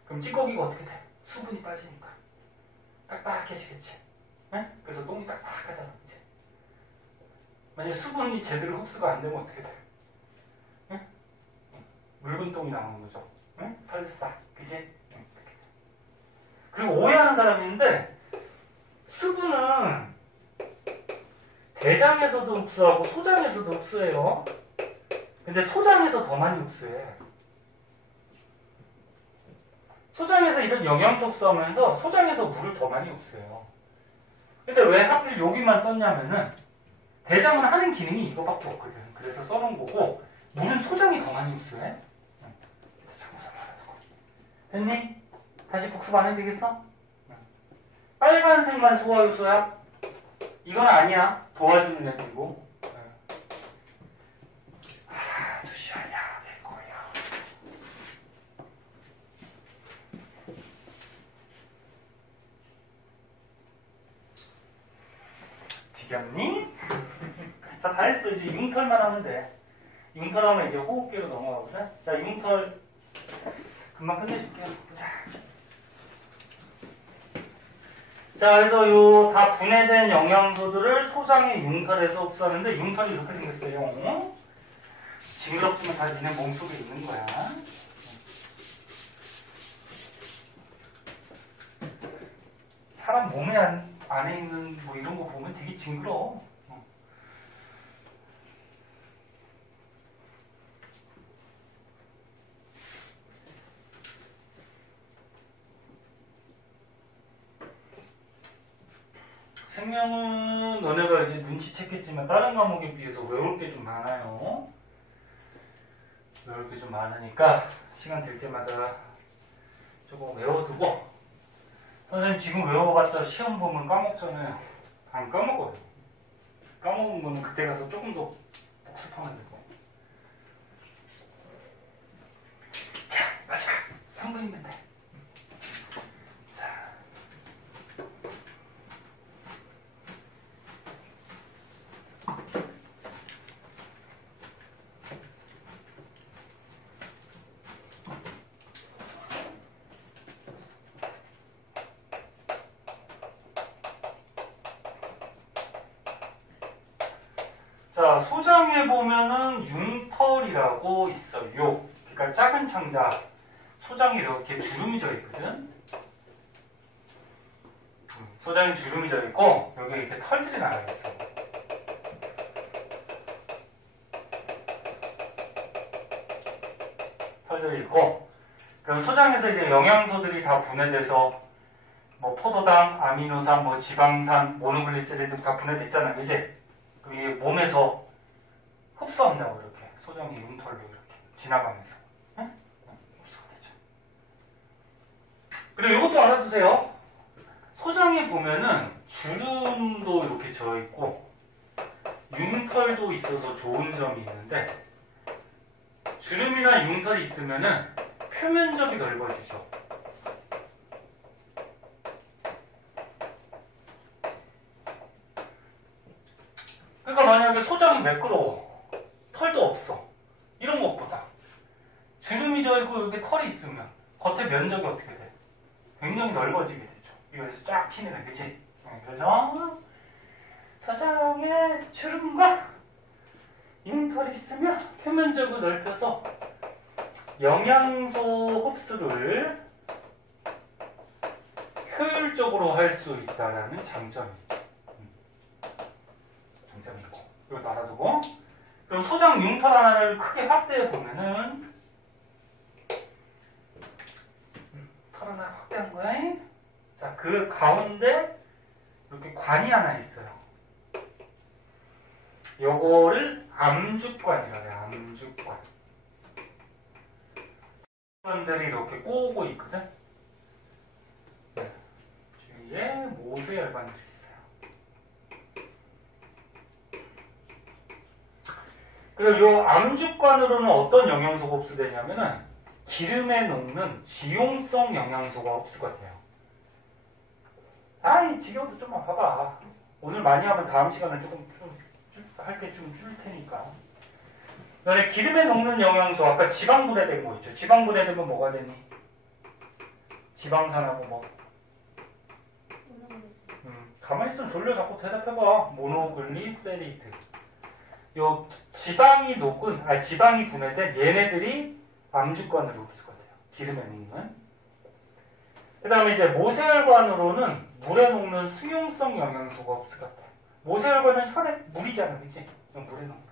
그럼 찌꺼기가 어떻게 돼? 수분이 빠지니까 딱딱해지겠지. 그래서 똥이 딱딱하잖아. 이제. 만약에 수분이 제대로 흡수가 안 되면 어떻게 돼? 묽은 똥이 나오는 거죠. 설사. 그지? 그리고 오해하는 사람이 있는데, 수분은 대장에서도 흡수하고 소장에서도 흡수해요. 근데 소장에서 더 많이 흡수해. 소장에서 이런 영양소 흡수하면서 소장에서 물을 더 많이 흡수해요. 근데 왜 하필 여기만 썼냐면은 대장은 하는 기능이 이거밖에 없거든. 그래서 써놓은 거고, 물은 소장이 더 많이 흡수해. 됐니? 다시 복습 안 해도 되겠어? 빨간색만 소화효소야? 이건 아니야. 도와주는 애들이고. 아저씨 아니야. 내 거야. 지겹니? 자, 다 했어. 이제 융털만 하면 돼. 융털 하면 이제 호흡기로 넘어가거든. 자, 융털 금방 끝내줄게요. 자, 그래서 요 다 분해된 영양소들을 소장의 융털에서 흡수하는데, 융털이 이렇게 생겼어요. 징그럽지만 다 니네 몸속에 있는 거야. 사람 몸에 안에 있는 뭐 이런 거 보면 되게 징그러워. 생명은 너네가 이제 눈치챘겠지만 다른 과목에 비해서 외울 게 좀 많아요. 외울 게 좀 많으니까 시간 될 때마다 조금 외워두고, 선생님 지금 외워봤자 시험 보면 까먹잖아요. 안 까먹어요. 까먹은 거는 그때 가서 조금 더 복습하면 되고. 자, 마지막 3분이면 돼. 자, 소장에 보면은 융털이라고 있어요. 그러니까 작은 창자, 소장이 이렇게 주름이 져 있거든. 소장이 주름이 져 있고, 여기 이렇게 털들이 나가 있어. 털들이 있고, 그럼 소장에서 이제 영양소들이 다 분해돼서, 뭐 포도당, 아미노산, 뭐 지방산, 모노글리세린 다 분해됐잖아, 그지? 그럼 이게 몸에서 흡수한다고 이렇게 소장의 융털로 이렇게 지나가면서 흡수가 되죠. 그리고 이것도 알아두세요. 소장에 보면은 주름도 이렇게 져 있고 융털도 있어서 좋은 점이 있는데, 주름이나 융털이 있으면은 표면적이 넓어지죠. 그러니까 만약에 소장이 매끄러워, 털도 없어, 이런 것보다 주름이 져 있고 이렇게 털이 있으면 겉에 면적이 어떻게 돼? 굉장히 넓어지게 되죠. 이거에서 쫙 피네, 그치? 그래서 소장에 주름과 융털이 있으면 표면적으로 넓혀서 영양소 흡수를 효율적으로 할 수 있다는 장점이 있고, 이것도 알아두고. 그럼 소장 융털 하나를 크게 확대해 보면은 털 하나 확대한 거야. 자, 그 가운데 이렇게 관이 하나 있어요. 요거를 암주관이라고 해요. 암주관. 관들이 이렇게 꼬고 있거든. 네. 주위에 모세혈관들이 있어요. 그리고 요 암주관으로는 어떤 영양소가 흡수되냐면은 기름에 녹는 지용성 영양소가 흡수가 돼요. 아이, 지겨워도 좀만 봐봐. 오늘 많이 하면 다음 시간에 할 때 좀 줄 테니까. 그다음에 기름에 녹는 영양소, 아까 지방 분해된 거 있죠. 지방 분해되면 뭐가 되니? 지방산하고 뭐? 가만히 있으면 졸려. 자꾸 대답해봐. 모노글리세리드. 요 지방이 녹은, 지방이 분해된 얘네들이 암주관으로 흡수가 돼요. 기름에 녹는. 그 다음에 이제 모세혈관으로는 물에 녹는 수용성 영양소가 흡수가 돼요. 모세혈관은 혈액, 물이잖아, 그치? 물에 녹는.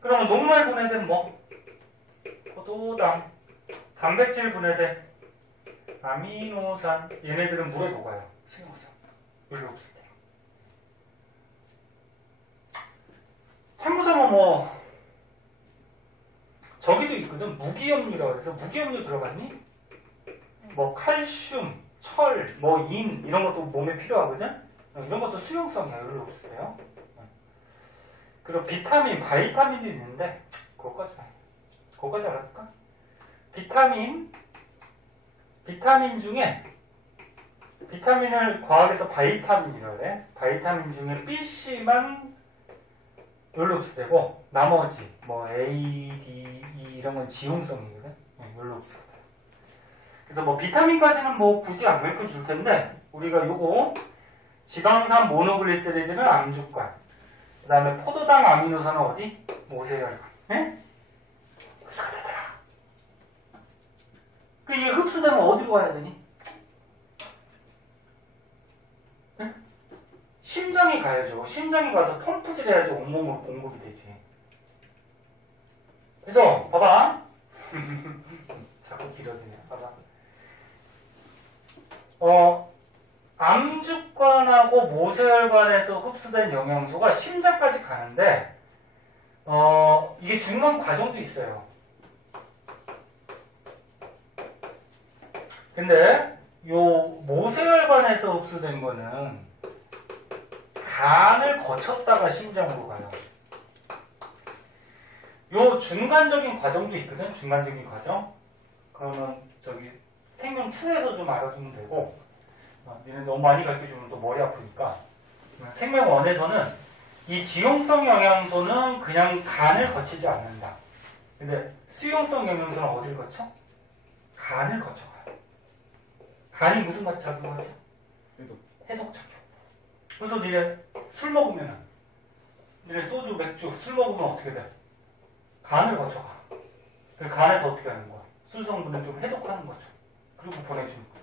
그러면 녹말 분해된 뭐? 포도당, 단백질 분해된 아미노산, 얘네들은 물에 녹아요. 수용성. 물로 흡수돼요. 참고적으로 뭐 저기도 있거든. 무기염류라고 해서 무기염류 들어갔니? 뭐 칼슘, 철, 뭐 인 이런 것도 몸에 필요하거든. 이런 것도 수용성이야. 물로 흡수돼요. 그리고 비타민, 바이타민도 있는데 그거까지 알았을까? 비타민 중에 비타민을 과학에서 바이타민이라고 그래. 바이타민 중에 B, C만 열로 흡수되고 나머지 뭐 A, D, E 이런 건 지용성이거든. 열로 흡수가 돼요. 그래서 뭐 비타민까지는 뭐 굳이 안 가르쳐 줄 텐데 우리가 요거 지방산 모노글리세리드는 암주관, 그 다음에 포도당 아미노산은 어디? 모세혈관. 네? 흡수가 되더라. 그 이게 흡수되면 어디로 가야 되니? 네? 심장에 가야죠. 심장에 가서 펌프질 해야지 온몸으로 공급이 되지. 그래서 봐봐. 자꾸 길어지네. 봐봐. 암주관하고 모세혈관에서 흡수된 영양소가 심장까지 가는데 이게 중간 과정도 있어요. 근데 요 모세혈관에서 흡수된 거는 간을 거쳤다가 심장으로 가요. 요 중간적인 과정도 있거든. 중간적인 과정. 그러면 저기 생명 2에서 좀 알아주면 되고, 니네 너무 많이 가르쳐주면 또 머리 아프니까. 생명 1에서는 이 지용성 영양소는 그냥 간을 거치지 않는다. 근데 수용성 영양소는 어딜 거쳐? 간을 거쳐가요. 간이 무슨 작용을 하죠? 해독 작용. 그래서 니네 술 먹으면은, 니네 소주, 맥주, 술 먹으면 어떻게 돼? 간을 거쳐가. 그 간에서 어떻게 하는 거야? 술 성분을 좀 해독하는 거죠. 그리고 보내주는 거죠.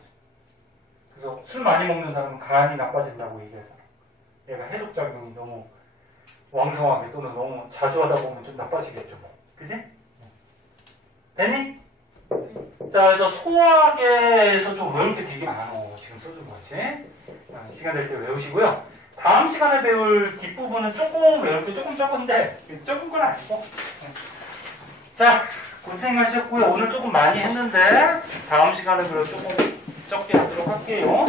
그래서 술 많이 먹는 사람은 간이 나빠진다고 얘기하잖아. 얘가 해독 작용이 너무 왕성하게 또는 너무 자주 하다 보면 좀 나빠지겠죠. 뭐. 그지? 됐니? 자, 그래서 소화계에서 좀 외울 게 되게 많어. 지금 써준 거지. 시간 될 때 외우시고요. 다음 시간에 배울 뒷부분은 조금 외울 게 조금 적은데, 적은 건 아니고. 자, 고생하셨고요. 오늘 조금 많이 했는데, 다음 시간에 그럼 조금 적게 하도록 할게요.